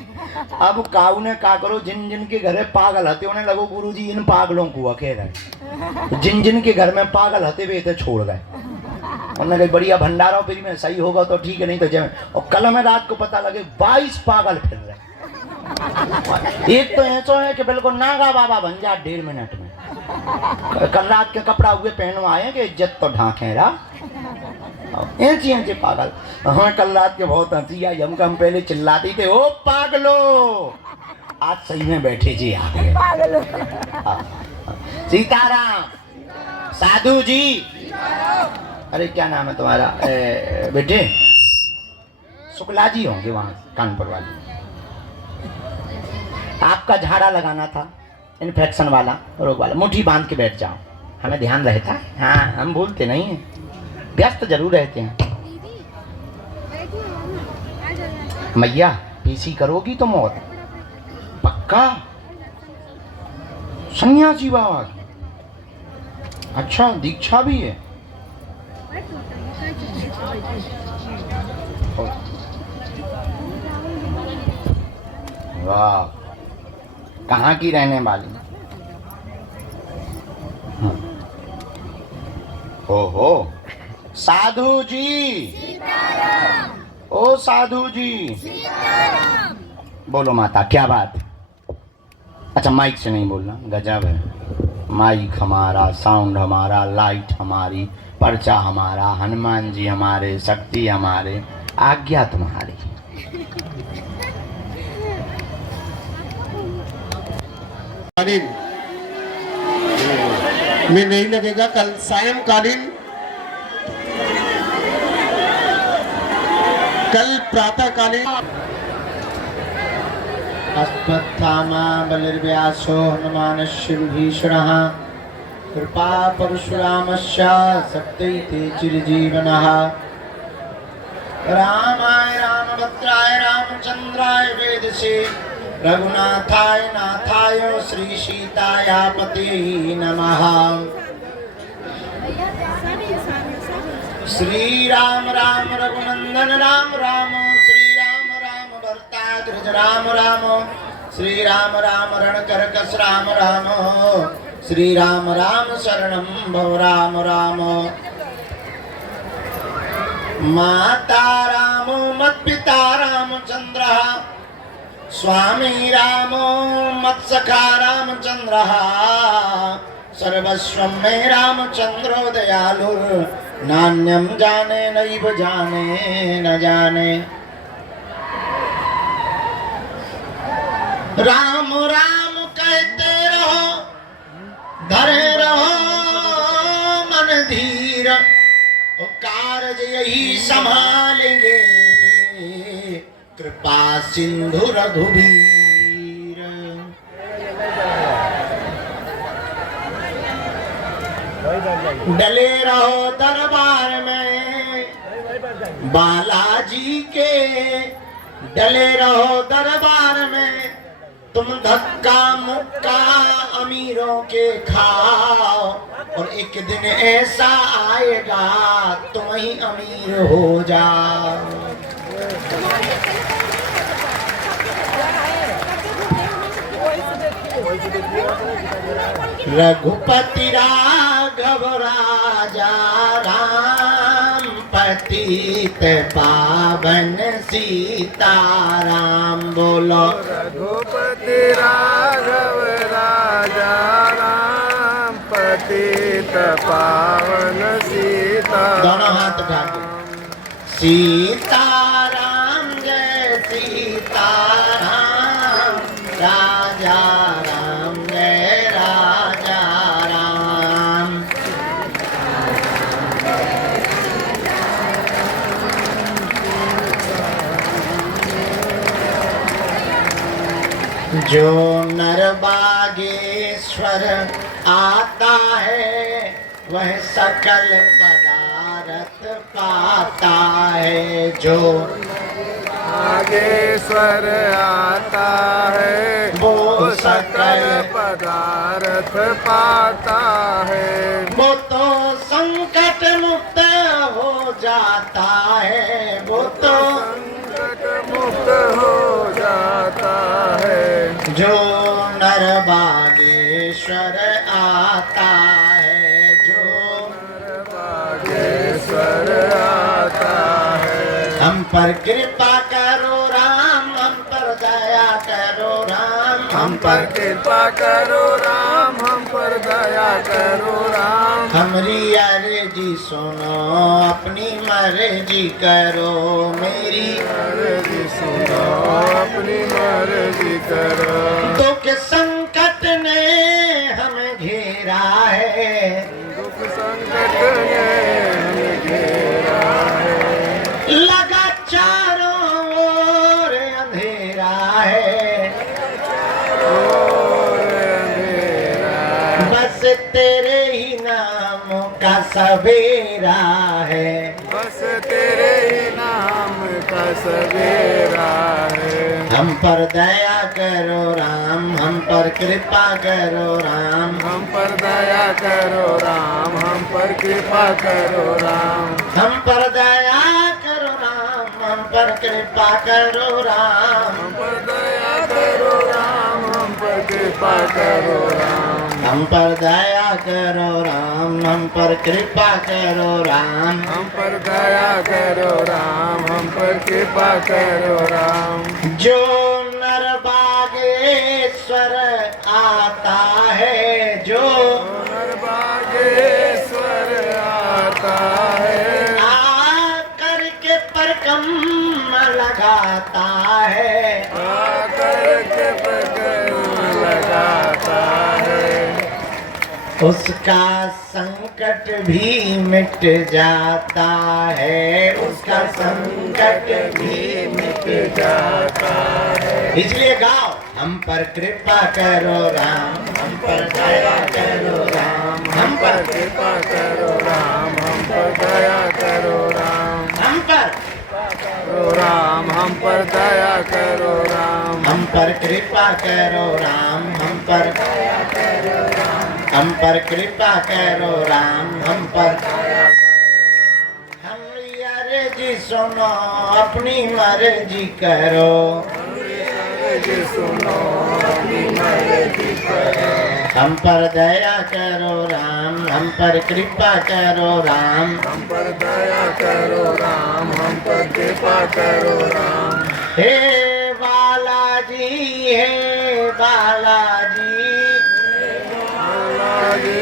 अब काऊ ने का करो, जिन जिन के घर पागल हते उन्हें लगो गुरु जी इन पागलों को अकेले रहे। जिन जिन के घर में पागल हते वे थे छोड़ गए। उन्होंने कहा बढ़िया भंडारा फिर में सही होगा तो ठीक है, नहीं तो जय। और कल में रात को पता लगे 22 पागल फिर रहे। एक तो ऐसा है कि बिल्कुल नागा बाबा बन जा 1.5 मिनट में। कल रात के कपड़ा हुए पहनो आए कि इज्जत तो ढांके रहा। ऐसी ऐसी पागल। हमें कल रात के बहुत हंसी आई। हम पहले चिल्लाती थे, ओ पागलो। आज सही में बैठे जी आ गए। सीताराम। साधु जी। अरे क्या नाम है तुम्हारा बेटे? शुक्ला जी होंगे वहाँ कानपुर वाले। आपका झाड़ा लगाना था, इन्फेक्शन वाला, रोग वाला। मुट्ठी बांध के बैठ जाओ, हमें ध्यान रहता है। हाँ, हम भूलते नहीं हैं, व्यस्त जरूर रहते हैं। मैया पीसी करोगी तो मौत पक्का। सन्यासी बाबा। अच्छा, दीक्षा भी है। वाह, कहाँ की रहने वाली? ओहो, साधु जी। ओ साधु जी। बोलो माता, क्या बात? अच्छा, माइक से नहीं बोलना, गजब है। माइक हमारा, साउंड हमारा, लाइट हमारी, पर्चा हमारा, हनुमान जी हमारे, शक्ति हमारे, आज्ञा तुम्हारी। में नहीं लगेगा। कल सायंकालीन, कल प्रातःकालीन। अश्वत्थामा बलिर्व्यासो हनुमानस्य विभीषणः कृपा परशुरामस्य सप्तैते चिरजीवनः। रामाय रामभद्राय रामचंद्राय वेदसे रघुनाथाय नाथाय श्री सीताय पते नमः। श्री राम राम रघुनंदन राम राम, श्री राम राम भरताग्रज राम राम, श्री राम राम रणकरकस राम राम, श्री राम राम शरणं भव राम राम। माता रामो मत्पिता रामचंद्र, स्वामी रामो मत्सखा रामचंद्र, सर्वस्वं मे रामचंद्रो दयालुर, नान्यं जाने नैव जाने न जाने। राम राम धरे रहो मन धीर, कार्य यही संभालेंगे, कृपा सिंधु रघुवीर। डले रहो दरबार में बालाजी के, डले रहो दरबार में, तुम धक्का मुक्का अमीरों के खाओ, और एक दिन ऐसा आएगा तुम ही अमीर हो जाओ। रघुपति राघव राजा राम, पतित पावन सीताराम। बोलो रघुपति राघव राजा राम, पतित पावन सीता। दोनों हाथ उठा के सीताराम जय सीताराम, राजा राम जय राजा राम। जो नर बागेश्वर आता है वह सकल पदार्थ पाता है। जो नागेश्वर आता है वो सकल पदार्थ पाता है। वो तो संकट मुक्त हो जाता है, वो तो संकट मुक्त हो जाता है। जो नर बागेश्वर आता है, जो बागेश्वर आता है। हम पर कृपा करो राम, हम पर दया करो राम, हम पर कृपा करो राम, हम पर दया करो राम। हमारी अर्जी सुनो, अपनी मर्जी करो, मेरी मर्जी सुनो, अपनी मर्जी करो। दुख संकट ने हमें घेरा है, दुख संकट ने हमें घेरा है। लगा चारों ओर अंधेरा है, और अंधेरा बस तेरे ही नाम का सवेरा है। बस तेरे ही नाम का सवेरा है। हम पर दया करो राम, हम पर कृपा करो राम, हम पर दया करो राम, हम पर कृपा करो राम। हम पर दया करो राम, हम पर कृपा करो राम। हम पर दया करो राम, हम पर कृपा करो राम। हम पर दया करो राम, हम पर कृपा करो राम। हम पर दया करो राम, हम पर कृपा करो राम। जो नर बागेश्वर आता है, जो बागेश्वर आता है। आकर के परकम लगाता है, आकर के पकड़ लगाता है। उसका संकट भी मिट जाता है, उसका संकट भी मिट जाता है। इसलिए गाओ, हम पर कृपा करो राम, हम पर दया करो राम, हम पर कृपा करो राम, हम पर दया करो राम। हम पर करो राम, हम पर दया करो राम। हम पर कृपा करो राम, हम पर दया करो राम, हम पर कृपा करो राम, हम पर हमारी अर्जी सुनो, अपनी मर्जी करो। मर्जी सुनो, अपनी मर्जी करो। हम पर दया करो राम, हम पर कृपा करो राम। हम पर दया करो राम, हम पर कृपा करो राम। हे बालाजी, हे बालाजी, बालाजी,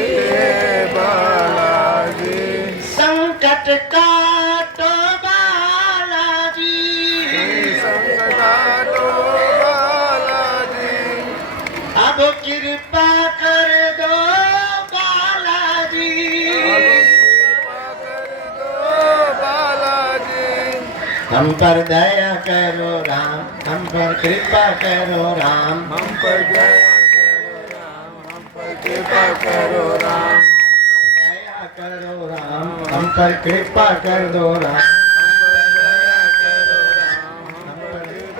बालाजी। संकट काटो बालाजी, संकट काटो बालाजी। अब कृपा कर दो हम पर दया करो राम, हम पर कृपा करो राम, हम पर दया करो राम, हम पर कृपा करो राम, दया करो राम, हम पर कृपा कर दो राम,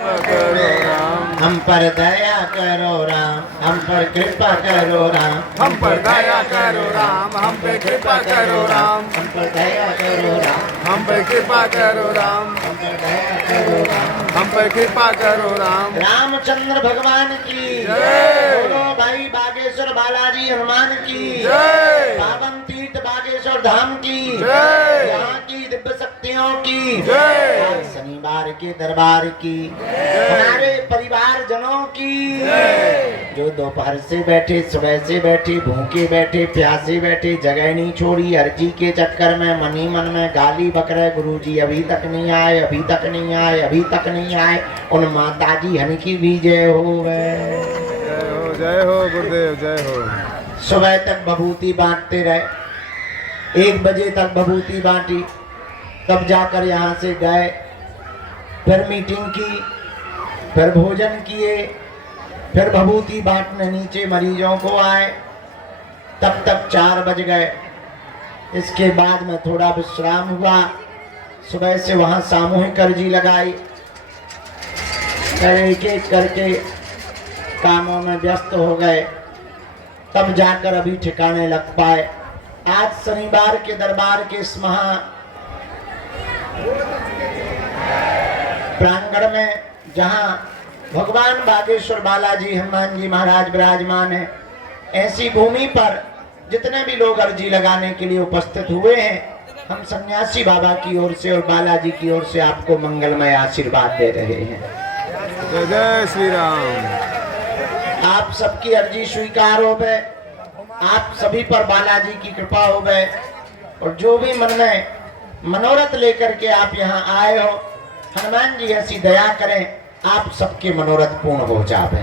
हम पर दया करो राम, हम पर दया करो राम, हम पर कृपा करो राम, हम पर दया करो राम, हम पे कृपा करो राम, हम पर दया करो राम, हम पे कृपा करो राम, हम पर दया करो राम। हम पर कृपा करो राम। रामचंद्र भगवान की जय। बोलो भाई बागेश्वर बालाजी हनुमान की जय। पावन तीर्थ बागेश्वर धाम की जय। यहाँ की दिव्य शक्तियों की जय। आज शनिवार के दरबार की हमारे परिवार जनों की जो दोपहर से बैठे, सुबह से बैठे, भूखे बैठे, प्यासे बैठे, जगह नहीं छोड़ी, अर्जी के चक्कर में मन ही मन में गाली बक रहे, गुरुजी अभी तक नहीं आए, अभी तक नहीं आए, अभी तक नहीं आए, उन माताजी हन की भी जय हो। जय हो गुरुदेव, जय हो। सुबह तक भभूति बांटते रहे, 1 बजे तक भभूति बांटी, तब जाकर यहाँ से गए, फिर मीटिंग की, फिर भोजन किए, फिर भभूति बांटने नीचे मरीजों को आए, तब तक 4 बज गए। इसके बाद में थोड़ा विश्राम हुआ, सुबह से वहाँ सामूहिक अर्जी लगाई, एक एक करके कामों में व्यस्त हो गए, तब जाकर अभी ठिकाने लग पाए। आज शनिवार के दरबार के इस महा प्रांगण में जहां भगवान बागेश्वर बालाजी हनुमान जी महाराज विराजमान है, ऐसी भूमि पर जितने भी लोग अर्जी लगाने के लिए उपस्थित हुए हैं, हम सन्यासी बाबा की ओर से और बालाजी की ओर से आपको मंगलमय आशीर्वाद दे रहे हैं। जय जय श्री राम। आप सबकी अर्जी स्वीकार हो गए, आप सभी पर बालाजी की कृपा हो गए, और जो भी मन में मनोरथ लेकर के आप यहाँ आए हो, हनुमान जी ऐसी दया करें आप सबके मनोरथ पूर्ण हो जावे।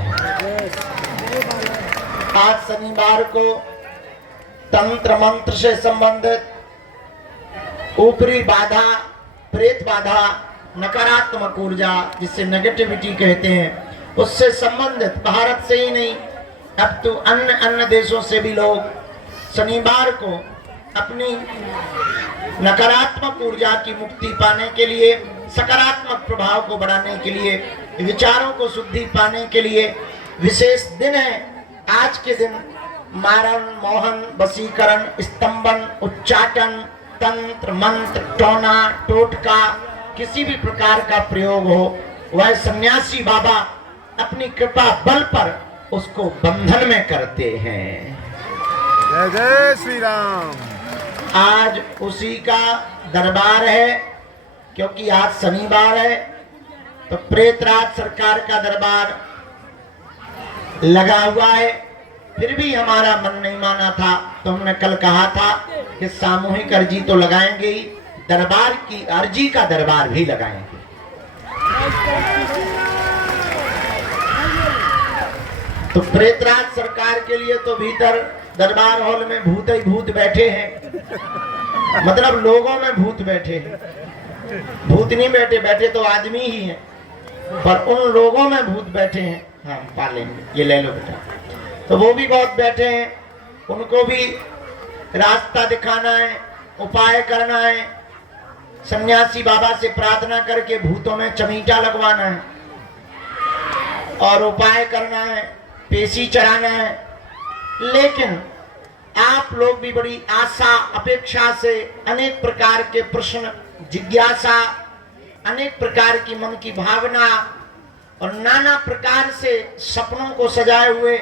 आज शनिवार को तंत्र मंत्र से संबंधित ऊपरी बाधा, प्रेत बाधा, नकारात्मक ऊर्जा जिसे नेगेटिविटी कहते हैं, उससे संबंधित भारत से ही नहीं, अब तो अन्य देशों से भी लोग शनिवार को अपनी नकारात्मक ऊर्जा की मुक्ति पाने के लिए, सकारात्मक प्रभाव को बढ़ाने के लिए, विचारों को शुद्धि पाने के लिए विशेष दिन है। आज के दिन मारण, मोहन, वशीकरण, स्तंभन, उच्चाटन, तंत्र मंत्र, टोना टोटका, किसी भी प्रकार का प्रयोग हो, वह सन्यासी बाबा अपनी कृपा बल पर उसको बंधन में करते हैं। जय जय श्री राम। आज उसी का दरबार है, क्योंकि आज शनिवार है, तो प्रेतराज सरकार का दरबार लगा हुआ है। फिर भी हमारा मन नहीं माना था, तो हमने कल कहा था कि सामूहिक अर्जी तो लगाएंगे ही, दरबार की अर्जी का दरबार भी लगाएंगे। तो प्रेतराज सरकार के लिए तो भीतर दरबार हॉल में भूत ही भूत बैठे हैं, मतलब लोगों में भूत बैठे हैं, भूत नहीं बैठे, बैठे तो आदमी ही हैं, पर उन लोगों में भूत बैठे हैं। हाँ पालेंगे, ये ले लो बेटा। तो वो भी बहुत बैठे हैं, उनको भी रास्ता दिखाना है, उपाय करना है, सन्यासी बाबा से प्रार्थना करके भूतों में चमीटा लगवाना है और उपाय करना है, पेशी चढ़ाना है। लेकिन आप लोग भी बड़ी आशा अपेक्षा से अनेक प्रकार के प्रश्न, जिज्ञासा, अनेक प्रकार की मन की भावना और नाना प्रकार से सपनों को सजाए हुए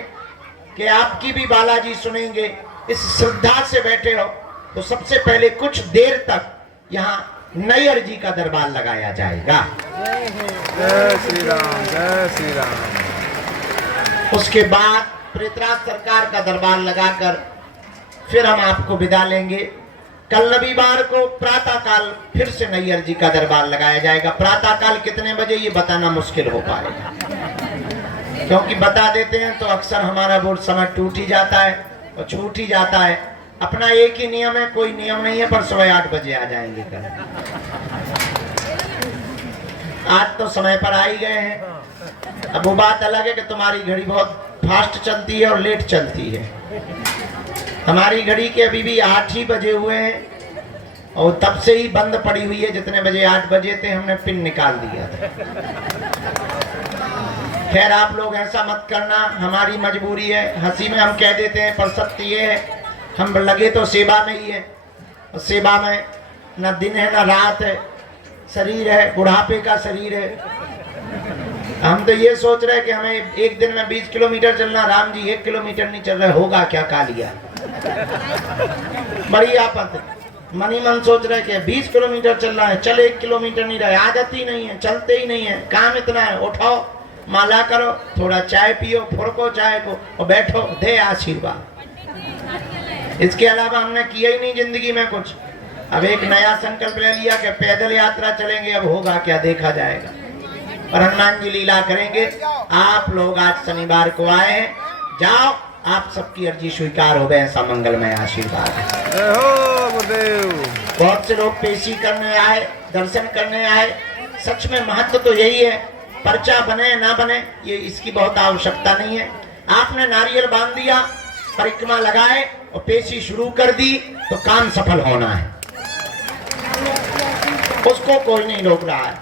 कि आपकी भी बालाजी सुनेंगे, इस श्रद्धा से बैठे हो, तो सबसे पहले कुछ देर तक यहाँ नई अर्जी का दरबार लगाया जाएगा। जय श्री राम, जय श्री राम। उसके बाद प्रेतराज सरकार का दरबार लगाकर फिर हम आपको विदा लेंगे। कल रविवार को प्रातः काल फिर से नई अर्जी का दरबार लगाया जाएगा। प्रातः काल कितने बजे ये बताना मुश्किल हो पाएगा, क्योंकि बता देते हैं तो अक्सर हमारा वो समय टूट ही जाता है और छूट ही जाता है। अपना एक ही नियम है, कोई नियम नहीं है, पर सुबह 8 बजे आ जाएंगे कल। आज तो समय पर आ ही गए हैं। अब वो बात अलग है कि तुम्हारी घड़ी बहुत फास्ट चलती है और लेट चलती है। हमारी घड़ी के अभी भी 8 ही बजे हुए हैं और तब से ही बंद पड़ी हुई है। जितने बजे 8 बजे थे हमने पिन निकाल दिया था। खैर आप लोग ऐसा मत करना, हमारी मजबूरी है। हंसी में हम कह देते हैं पर सत्य ये है, हम लगे तो सेवा में ही है। और सेवा में न दिन है न रात है, शरीर है, बुढ़ापे का शरीर है। हम तो ये सोच रहे हैं कि हमें एक दिन में 20 किलोमीटर चलना, राम जी 1 किलोमीटर नहीं चल रहे, होगा क्या कालिया। बड़ी आफत है। मन ही मन सोच रहे कि 20 किलोमीटर चल रहा है, चल 1 किलोमीटर नहीं रहे, आदत ही नहीं है, चलते ही नहीं है। काम इतना है, उठाओ माला करो, थोड़ा चाय पियो, फुड़को चाय को और बैठो, दे आशीर्वाद। इसके अलावा हमने किया ही नहीं जिंदगी में कुछ। अब एक नया संकल्प ले लिया कि पैदल यात्रा चलेंगे, अब होगा क्या देखा जाएगा। पर हनुमान जी लीला करेंगे। आप लोग आज शनिवार को आए हैं, जाओ, आप सबकी अर्जी स्वीकार हो गए, ऐसा मंगलमय आशीर्वाद है। जय हो गुरुदेव। बहुत से लोग पेशी करने आए, दर्शन करने आए। सच में महत्व तो यही है, पर्चा बने ना बने ये इसकी बहुत आवश्यकता नहीं है। आपने नारियल बांध दिया, परिक्रमा लगाए और पेशी शुरू कर दी तो काम सफल होना है, उसको कोई नहीं रोक रहा है।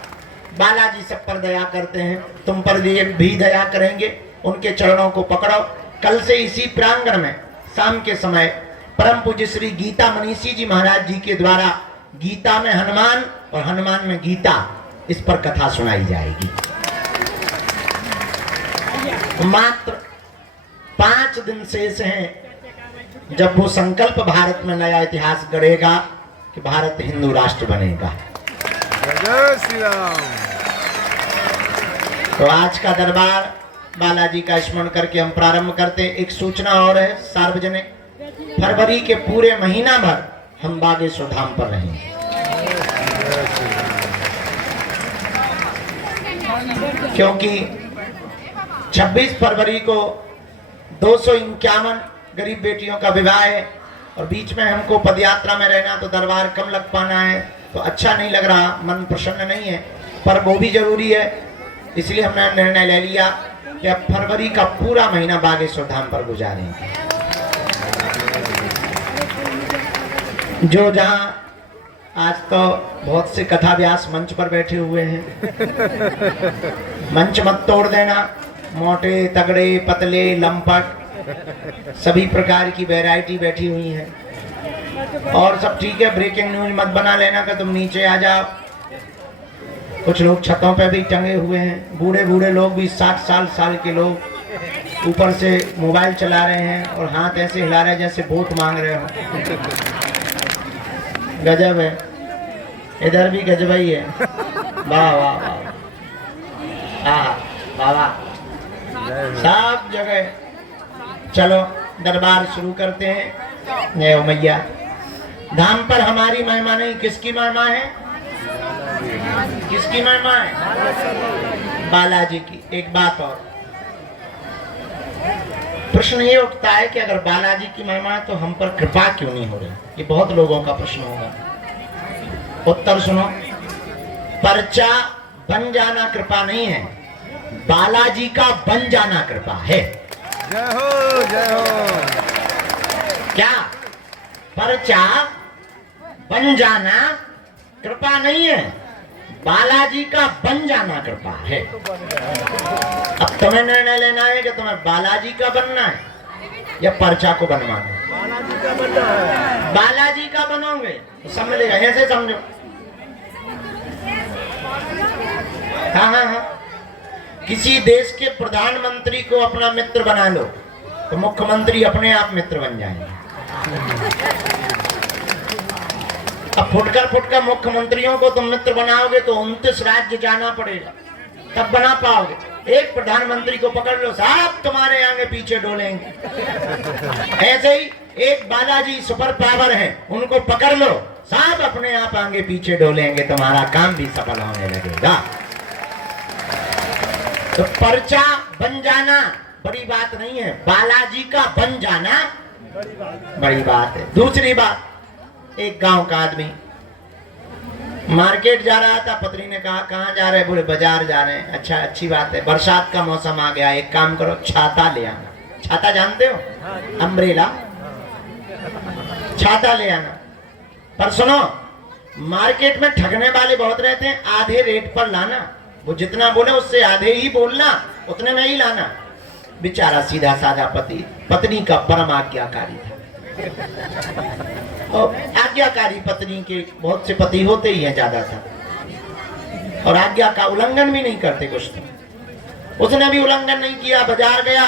बालाजी सब पर दया करते हैं, तुम पर भी दया करेंगे। उनके चरणों को पकड़ो। कल से इसी प्रांगण में शाम के समय परम पूज्य श्री गीता मनीषी जी महाराज जी के द्वारा गीता में हनुमान और हनुमान में गीता, इस पर कथा सुनाई जाएगी। मात्र 5 दिन शेष हैं जब वो संकल्प भारत में नया इतिहास गढ़ेगा कि भारत हिंदू राष्ट्र बनेगा। जय श्री राम। तो आज का दरबार बालाजी का स्मरण करके हम प्रारंभ करते हैं। एक सूचना और है सार्वजनिक, फरवरी के पूरे महीना भर हम बागेश्वर धाम पर रहेंगे। क्योंकि 26 फरवरी को 251 गरीब बेटियों का विवाह है और बीच में हमको पदयात्रा में रहना, तो दरबार कम लग पाना है, तो अच्छा नहीं लग रहा, मन प्रसन्न नहीं है। पर वो भी जरूरी है, इसलिए हमने निर्णय ले लिया कि अब फरवरी का पूरा महीना बागेश्वर धाम पर गुजारेंगे। जो जहां आज तो बहुत से कथा व्यास मंच पर बैठे हुए हैं, मंच मत तोड़ देना। मोटे तगड़े पतले लंपट सभी प्रकार की वैरायटी बैठी हुई है। और सब ठीक है, ब्रेकिंग न्यूज मत बना लेना कि तुम नीचे आ जाओ। कुछ लोग छतों पे भी टंगे हुए हैं, बूढ़े बूढ़े लोग भी 60 साल के लोग ऊपर से मोबाइल चला रहे हैं और हाथ ऐसे हिला रहे हैं जैसे वोट मांग रहे हो। गजब है, इधर भी गजब ही है। वाह वाह वाह, वाह वाह, सब जगह। चलो दरबार शुरू करते हैं। जय हो मैया। धाम पर हमारी महिमा नहीं, किसकी महिमा है? किसकी महिमा है? बालाजी की। एक बात और, प्रश्न ये उठता है कि अगर बालाजी की महिमा है तो हम पर कृपा क्यों नहीं हो रही? ये बहुत लोगों का प्रश्न होगा। उत्तर सुनो, पर्चा बन जाना कृपा नहीं है, बालाजी का बन जाना कृपा है। जय हो जय हो। क्या? पर्चा बन जाना कृपा नहीं है, बालाजी का बन जाना कृपा है। अब तुम्हें निर्णय लेना है कि तुम्हें बालाजी का बनना है या पर्चा को बनवाना है। बालाजी का बनना है। बालाजी का बनोगे तो समझेगा, ऐसे समझो। हाँ हाँ हाँ, किसी देश के प्रधानमंत्री को अपना मित्र बना लो तो मुख्यमंत्री अपने आप मित्र बन जाएंगे। अब फुटकर मुख्यमंत्रियों को तुम मित्र बनाओगे तो 29 राज्य जाना पड़ेगा, तब बना पाओगे। एक प्रधानमंत्री को पकड़ लो, साहब तुम्हारे आगे पीछे डोलेंगे। ऐसे ही एक बालाजी सुपर पावर है, उनको पकड़ लो, साहब अपने आप आगे पीछे डोलेंगे, तुम्हारा काम भी सफल होने लगेगा। तो पर्चा बन जाना बड़ी बात नहीं है, बालाजी का बन जाना बड़ी बात है। दूसरी बात, एक गांव का आदमी मार्केट जा रहा था, पत्नी ने कहा कहाँ जा रहे हैं? बोले बाजार जा रहे हैं। अच्छा, अच्छी बात है, बरसात का मौसम आ गया, एक काम करो छाता ले आना। छाता जानते हो? अम्ब्रेला, छाता ले आना। पर सुनो, मार्केट में ठगने वाले बहुत रहते हैं, आधे रेट पर लाना। वो जितना बोले उससे आधे ही बोलना, उतने में ही लाना। बेचारा सीधा साधा पति, पत्नी का परम आज्ञाकारी था। और आज्ञाकारी पत्नी के बहुत से पति होते ही हैं ज्यादातर, और आज्ञा का उल्लंघन भी नहीं करते कुछ तो। उसने भी उल्लंघन नहीं किया, बाजार गया,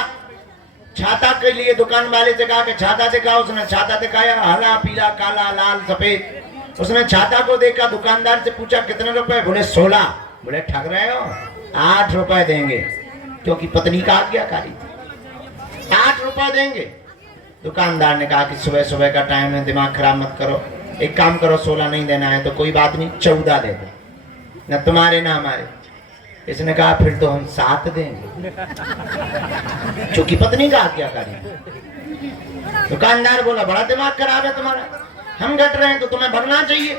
छाता के लिए दुकान वाले से कहा कि छाता दिखाओ। उसने छाता दिखाया, हरा पीला काला लाल सफेद। उसने छाता को देखा, दुकानदार से पूछा कितने रुपए? बोले 16। बोले ठग रहे हो, 8 रुपए देंगे, क्योंकि पत्नी का आज्ञाकारी था। 8 रुपए देंगे। दुकानदार ने कहा कि सुबह सुबह का टाइम है, दिमाग खराब मत करो, एक काम करो 16 नहीं देना है तो कोई बात नहीं, 14 दे दो, न तुम्हारे ना हमारे। इसने कहा फिर तो हम 7 देंगे, क्योंकि पत्नी का आज्ञाकारी। दुकानदार बोला बड़ा दिमाग खराब है तुम्हारा, हम घट रहे हैं तो तुम्हें बढ़ना चाहिए।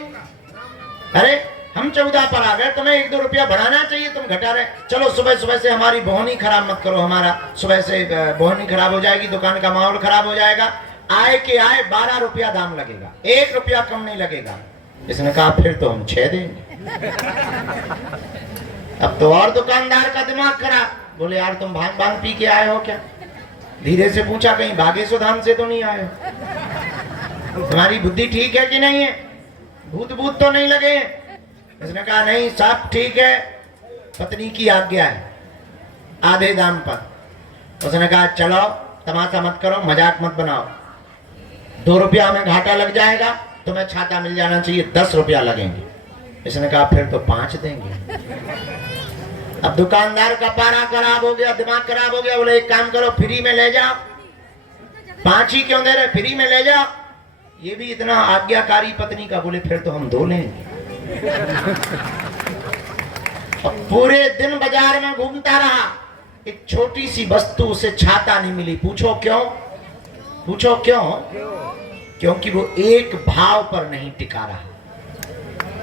अरे हम 14 पर आ गए, तुम्हें 1-2 रुपया बढ़ाना चाहिए, तुम घटा रहे। चलो सुबह सुबह से हमारी बोहनी खराब मत करो, हमारा सुबह से बोहनी खराब हो जाएगी, दुकान का माहौल खराब हो जाएगा। आए के आए 12 रुपया दाम लगेगा, 1 रुपया कम नहीं लगेगा। इसने कहा फिर तो हम 6 देंगे। अब तो और दुकानदार का दिमाग खराब। बोले यार तुम भांग भांग पी के आए हो क्या? धीरे से पूछा कहीं भागे सुधाम से तो नहीं आए हो? तुम्हारी बुद्धि ठीक है कि नहीं है? भूत भूत तो नहीं लगे? इसने कहा नहीं सब ठीक है, पत्नी की आज्ञा है, आधे दाम पर। उसने कहा चलो तमाशा मत करो, मजाक मत बनाओ, 2 रुपया हमें घाटा लग जाएगा, तुम्हें छाता मिल जाना चाहिए, 10 रुपया लगेंगे। इसने कहा फिर तो 5 देंगे। अब दुकानदार का पारा खराब हो गया, दिमाग खराब हो गया। बोले एक काम करो फ्री में ले जाओ। 5 ही क्यों दे रहे, फ्री में ले जाओ। ये भी इतना आज्ञाकारी पत्नी का। बोले फिर तो हम 2 लेंगे। पूरे दिन बाजार में घूमता रहा, एक छोटी सी वस्तु उसे छाता नहीं मिली। पूछो क्यों? पूछो क्यों? क्योंकि वो एक भाव पर नहीं टिका रहा।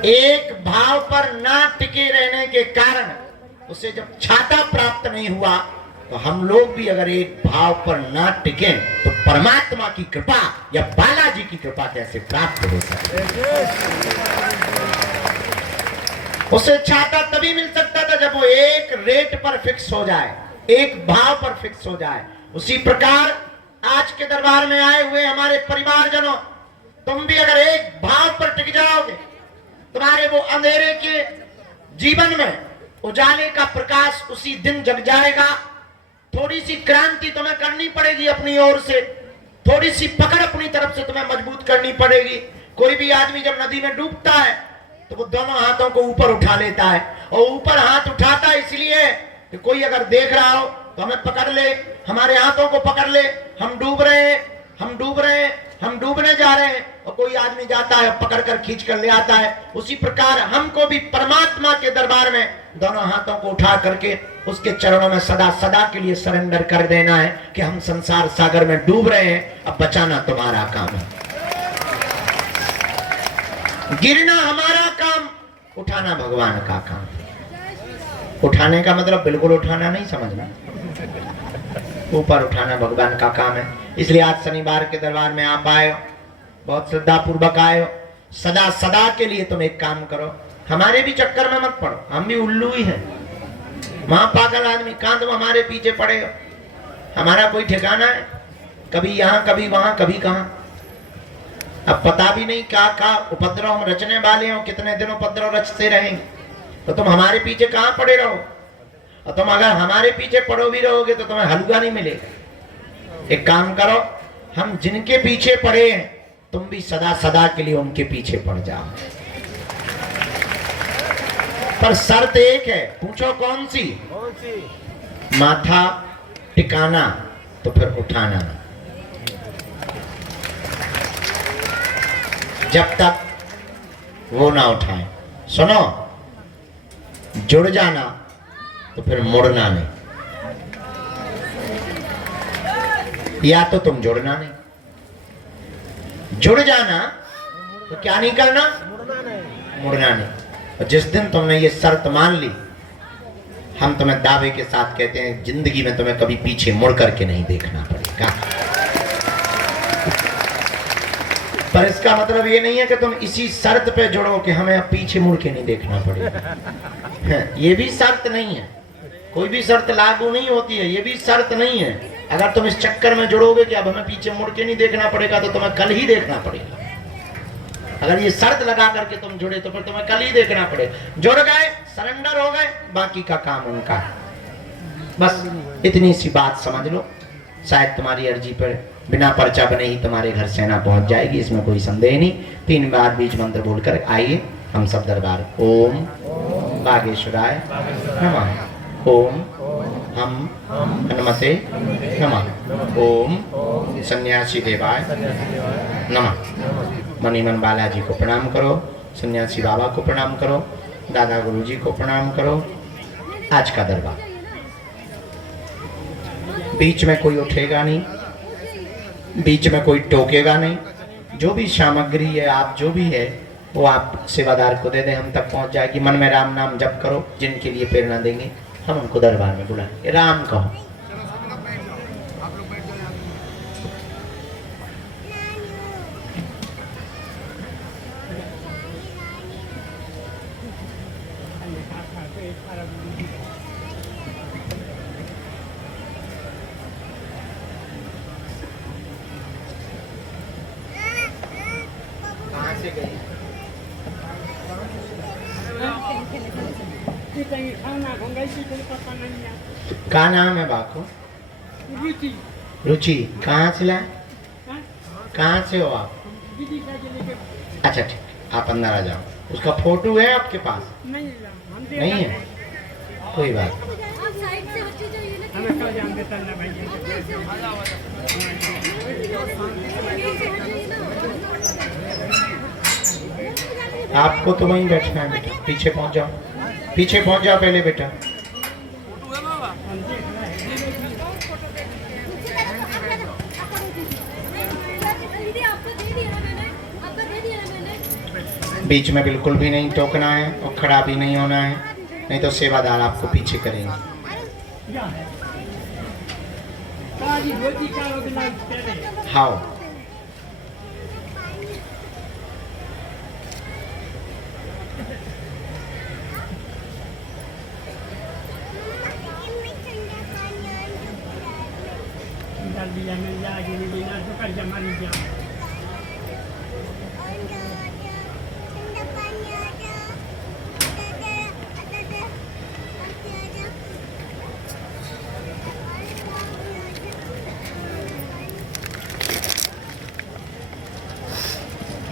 एक भाव पर ना टिके रहने के कारण उसे जब छाता प्राप्त नहीं हुआ, तो हम लोग भी अगर एक भाव पर ना टिके तो परमात्मा की कृपा या बालाजी की कृपा कैसे प्राप्त हो सकती? उसे छाता तभी मिल सकता था जब वो एक रेट पर फिक्स हो जाए, एक भाव पर फिक्स हो जाए। उसी प्रकार आज के दरबार में आए हुए हमारे परिवारजनों, तुम भी अगर एक भाव पर टिक जाओगे, तुम्हारे वो अंधेरे के जीवन में उजाले का प्रकाश उसी दिन जग जाएगा। थोड़ी सी क्रांति तुम्हें करनी पड़ेगी अपनी ओर से, थोड़ी सी पकड़ अपनी तरफ से तुम्हें मजबूत करनी पड़ेगी। कोई भी आदमी जब नदी में डूबता है तो वो दोनों हाथों को ऊपर उठा लेता है, और ऊपर हाथ उठाता है इसलिए कि कोई अगर देख रहा हो तो हमें पकड़ ले, हमारे हाथों को पकड़ ले, हम डूब रहे हैं, हम डूब रहे हैं, हम डूबने जा रहे हैं, और कोई आदमी जाता है पकड़ कर खींच कर ले आता है। उसी प्रकार हमको भी परमात्मा के दरबार में दोनों हाथों को उठा करके उसके चरणों में सदा सदा के लिए सरेंडर कर देना है कि हम संसार सागर में डूब रहे हैं, अब बचाना तुम्हारा काम है, गिरना हमारा काम, उठाना भगवान का काम। उठाने का मतलब बिल्कुल उठाना नहीं समझना, ऊपर उठाना भगवान का काम है। इसलिए आज शनिवार के दरबार में आप आए हो, बहुत श्रद्धा पूर्वक आए हो। सदा सदा के लिए तुम एक काम करो, हमारे भी चक्कर में मत पड़ो, हम भी उल्लू ही हैं, वहां पागल आदमी, कहां तुम हमारे पीछे पड़े हो? हमारा कोई ठिकाना है? कभी यहाँ कभी वहां कभी कहां। अब पता भी नहीं क्या उपद्रव हम रचने वाले हो, कितने दिन उपद्रव रचते रहेंगे। तो तुम हमारे पीछे कहां पड़े रहो, और तुम अगर हमारे पीछे पड़ो भी रहोगे तो तुम्हें हलवा नहीं मिलेगा। एक काम करो, हम जिनके पीछे पड़े हैं तुम भी सदा सदा के लिए उनके पीछे पड़ जाओ। पर शर्त एक है, पूछो कौन सी? माथा टिकाना तो फिर उठाना, जब तक वो ना उठाए। सुनो, जुड़ जाना तो फिर मुड़ना नहीं, या तो तुम जुड़ना नहीं, जुड़ जाना तो क्या नहीं करना, मुड़ना नहीं। और जिस दिन तुमने ये शर्त मान ली, हम तुम्हें दावे के साथ कहते हैं जिंदगी में तुम्हें कभी पीछे मुड़ करके नहीं देखना पड़ेगा। पर इसका मतलब ये नहीं है कि तुम इसी शर्त पे जुड़ो कि हमें अब पीछे मुड़ के नहीं देखना पड़ेगा। ये भी शर्त नहीं है, कोई भी शर्त लागू नहीं होती है, ये भी शर्त नहीं है। अगर तुम इस चक्कर में जुड़ोगे कि अब हमें पीछे मुड़ के नहीं देखना पड़ेगा, तो तुम्हें कल ही देखना पड़ेगा। अगर ये शर्त लगा करके तुम जुड़े तो फिर तुम्हें कल ही देखना पड़ेगा। जुड़ गए, सरेंडर हो गए, बाकी का काम उनका। बस इतनी सी बात समझ लो। शायद तुम्हारी अर्जी पर बिना पर्चा बने ही तुम्हारे घर सेना पहुंच जाएगी, इसमें कोई संदेह नहीं। 3 बार बीज मंत्र बोलकर आइए हम सब दरबार। ओम बागेश्वराय नमः, ओम हम हनुमते नमः, ओम सन्यासी देवाय नमः। मणिमन बालाजी को प्रणाम करो, सन्यासी बाबा को प्रणाम करो, दादा गुरुजी को प्रणाम करो। आज का दरबार, बीच में कोई उठेगा नहीं, बीच में कोई टोकेगा नहीं। जो भी सामग्री है, आप जो भी है वो आप सेवादार को दे दें, हम तक पहुंच जाएगी। मन में राम नाम जप करो, जिनके लिए प्रेरणा देंगे हम उनको दरबार में बुलाएंगे। राम कहो। कहाँ से गई? क्या नाम है बाको? रुचि। कहाँ से लाए? कहाँ से हो आप? अच्छा ठीक, आप अंदर आ जाओ। उसका फोटो है आपके पास? नहीं है, कोई बात। आपको तो वहीं बैठना है बेटा, पीछे पहुंच जाओ, पीछे पहुंच जाओ पहले बेटा। बीच में बिल्कुल भी नहीं टोकना है और खड़ा भी नहीं होना है, नहीं तो सेवादार आपको पीछे करेंगे। हाँ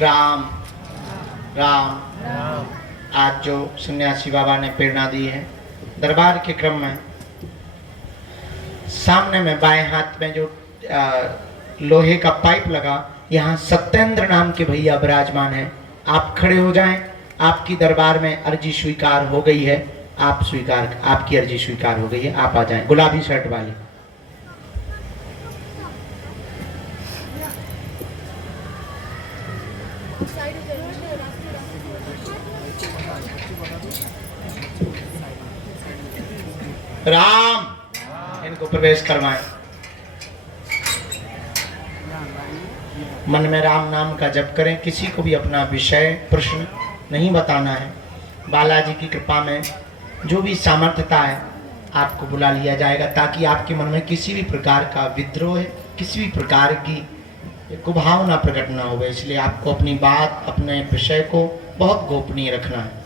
राम राम। आज जो सन्यासी बाबा ने प्रेरणा दी है, दरबार के क्रम में सामने में बाएं हाथ में जो लोहे का पाइप लगा, यहाँ सत्येंद्र नाम के भैया विराजमान हैं। आप खड़े हो जाएं, आपकी दरबार में अर्जी स्वीकार हो गई है। आप स्वीकार, आपकी अर्जी स्वीकार हो गई है, आप आ जाएं। गुलाबी शर्ट वाली। राम, इनको प्रवेश करवाएं। मन में राम नाम का जप करें। किसी को भी अपना विषय प्रश्न नहीं बताना है। बालाजी की कृपा में जो भी सामर्थ्यता है आपको बुला लिया जाएगा, ताकि आपके मन में किसी भी प्रकार का विद्रोह है, किसी भी प्रकार की कुभावना प्रकट ना हो। इसलिए आपको अपनी बात, अपने विषय को बहुत गोपनीय रखना है।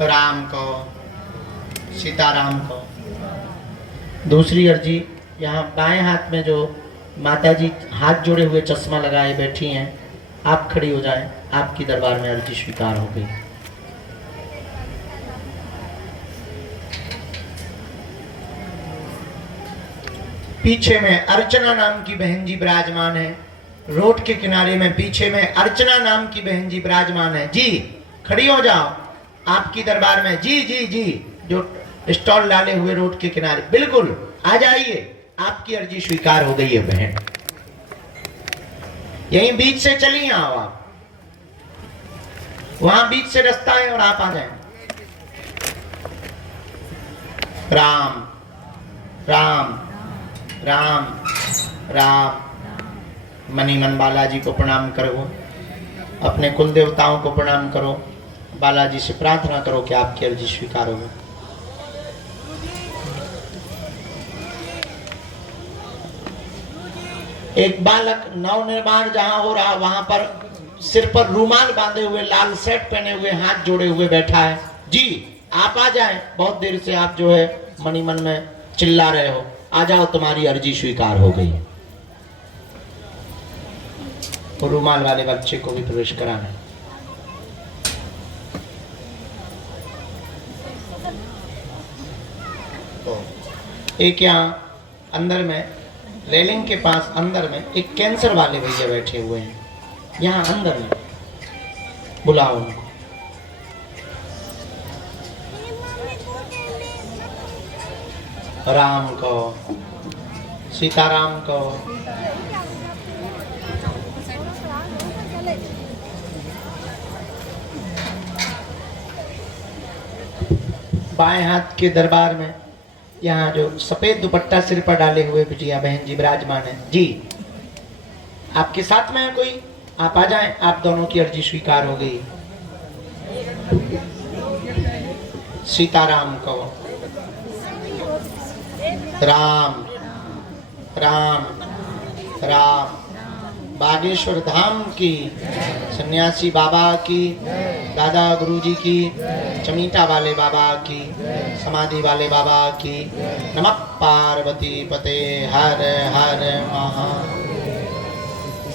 राम को, सीताराम को। दूसरी अर्जी, यहाँ बाएं हाथ में जो माताजी हाथ जोड़े हुए चश्मा लगाए बैठी हैं, आप खड़ी हो जाएं। आपकी दरबार में अर्जी स्वीकार हो गई। पीछे में अर्चना नाम की बहन जी विराजमान है। रोड के किनारे में पीछे में अर्चना नाम की बहन जी विराजमान है। जी खड़ी हो जाओ आपकी दरबार में। जी जी जी, जो स्टॉल डाले हुए रोड के किनारे, बिल्कुल आ जाइए। आपकी अर्जी स्वीकार हो गई है बहन। यहीं बीच से चलिए, आओ आप, वहां बीच से रास्ता है और आप आ जाए। राम राम राम राम। मनी मन बालाजी को प्रणाम करो, अपने कुल देवताओं को प्रणाम करो, बालाजी से प्रार्थना करो कि आपकी अर्जी स्वीकार हो। एक बालक नव निर्माण जहां हो रहा वहां पर सिर पर रूमाल बांधे हुए, लाल शर्ट पहने हुए, हाथ जोड़े हुए बैठा है। जी आप आ जाएं, बहुत देर से आप जो है मनी मन में चिल्ला रहे हो, आ जाओ, तुम्हारी अर्जी स्वीकार हो गई। तो रूमाल वाले बच्चे को भी प्रवेश कराना। तो एक यहाँ अंदर में रेलिंग के पास अंदर में एक कैंसर वाले भैया बैठे हुए हैं, यहाँ अंदर में, बुलाओ उनको। राम को, सीताराम को। बाएं हाथ के दरबार में यहाँ जो सफेद दुपट्टा सिर पर डाले हुए बिटिया बहन जी विराजमान है। जी आपके साथ में है कोई, आप आ जाएं, आप दोनों की अर्जी स्वीकार हो गई। सीताराम को। राम राम राम। बागेश्वर धाम की, सन्यासी बाबा की, दादा गुरुजी की, चमीटा वाले बाबा की, समाधि वाले बाबा की। नमः पार्वती पते हर हर महा।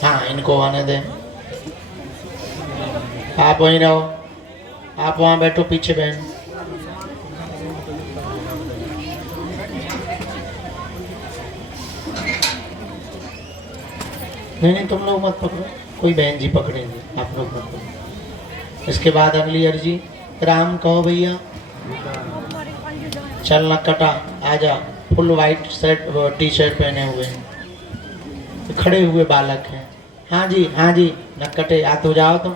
हाँ इनको आने दें, आप वहीं रहो, आप वहाँ बैठो पीछे बहन। नहीं तुम लोग मत पकड़ो, कोई बहन जी पकड़ेंगे, आप लोग मत पकड़ो। इसके बाद अगली अर्जी। राम कहो भैया। चल नक्कटा आजा, full white shirt T shirt पहने हुए हैं, खड़े हुए बालक हैं। हाँ जी नक्कटे याद हो जाओ तुम,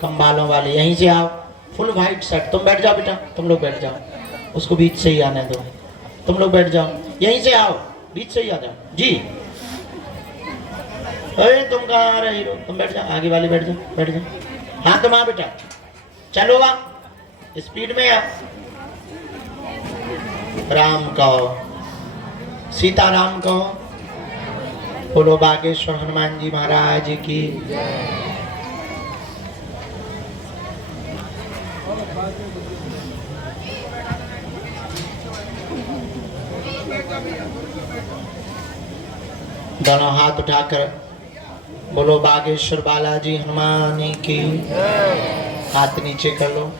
कम बालों वाले, यहीं से आओ, फुल वाइट शर्ट। तुम बैठ जाओ बेटा, तुम लोग बैठ जाओ, उसको बीच से ही आने दो। तुम लोग बैठ जाओ, यहीं से आओ, बीच से ही आ जाओ। जी अरे तुम कहाँ आ रही हो, तुम बैठ जाओ, आगे वाले बैठ जाओ, बैठ जाओ। हाँ तुम आ बेटा, चलो वाह, स्पीड में आ। राम कहो, सीताराम कहो। बोलो बागेश्वर हनुमान जी महाराज की। दोनों हाथ उठाकर बोलो बागेश्वर बालाजी हनुमान की। हाथ नीचे कर लो।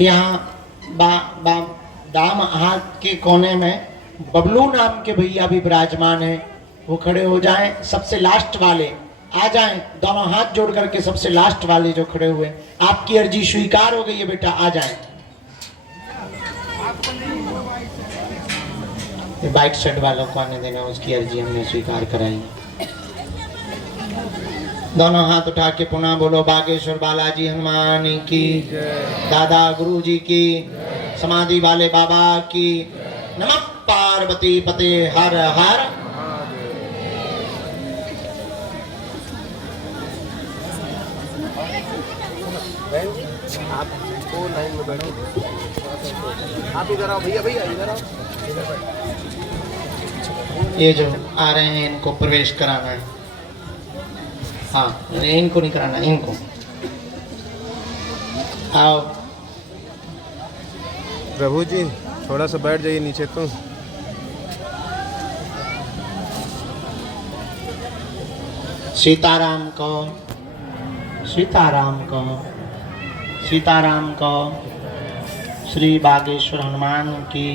यहाँ दाम हाथ के कोने में बबलू नाम के भैया भी विराजमान है, वो खड़े हो जाएं। सबसे लास्ट वाले आ जाएं, दोनों हाथ जोड़ करके सबसे लास्ट वाले जो खड़े हुए, आपकी अर्जी स्वीकार हो गई है बेटा, आ जाएं। बाइक शर्ट वालों को आने देना, उसकी अर्जी हमने स्वीकार कराई। दोनों हाथ उठा के पुनः बोलो बागेश्वर बालाजी हनुमान की, दादा गुरुजी की, समाधि वाले बाबा की। नमः पार्वती पते हर हर। आपको लाइन में बैठो, आप इधर आओ भैया, भैया इधर आओ। ये जो आ रहे हैं इनको प्रवेश कराना है। हाँ इनको नहीं कराना, इनको आओ। प्रभु जी थोड़ा सा बैठ जाइए नीचे तो। सीताराम को, सीताराम को, सीताराम को। श्री बागेश्वर हनुमान की।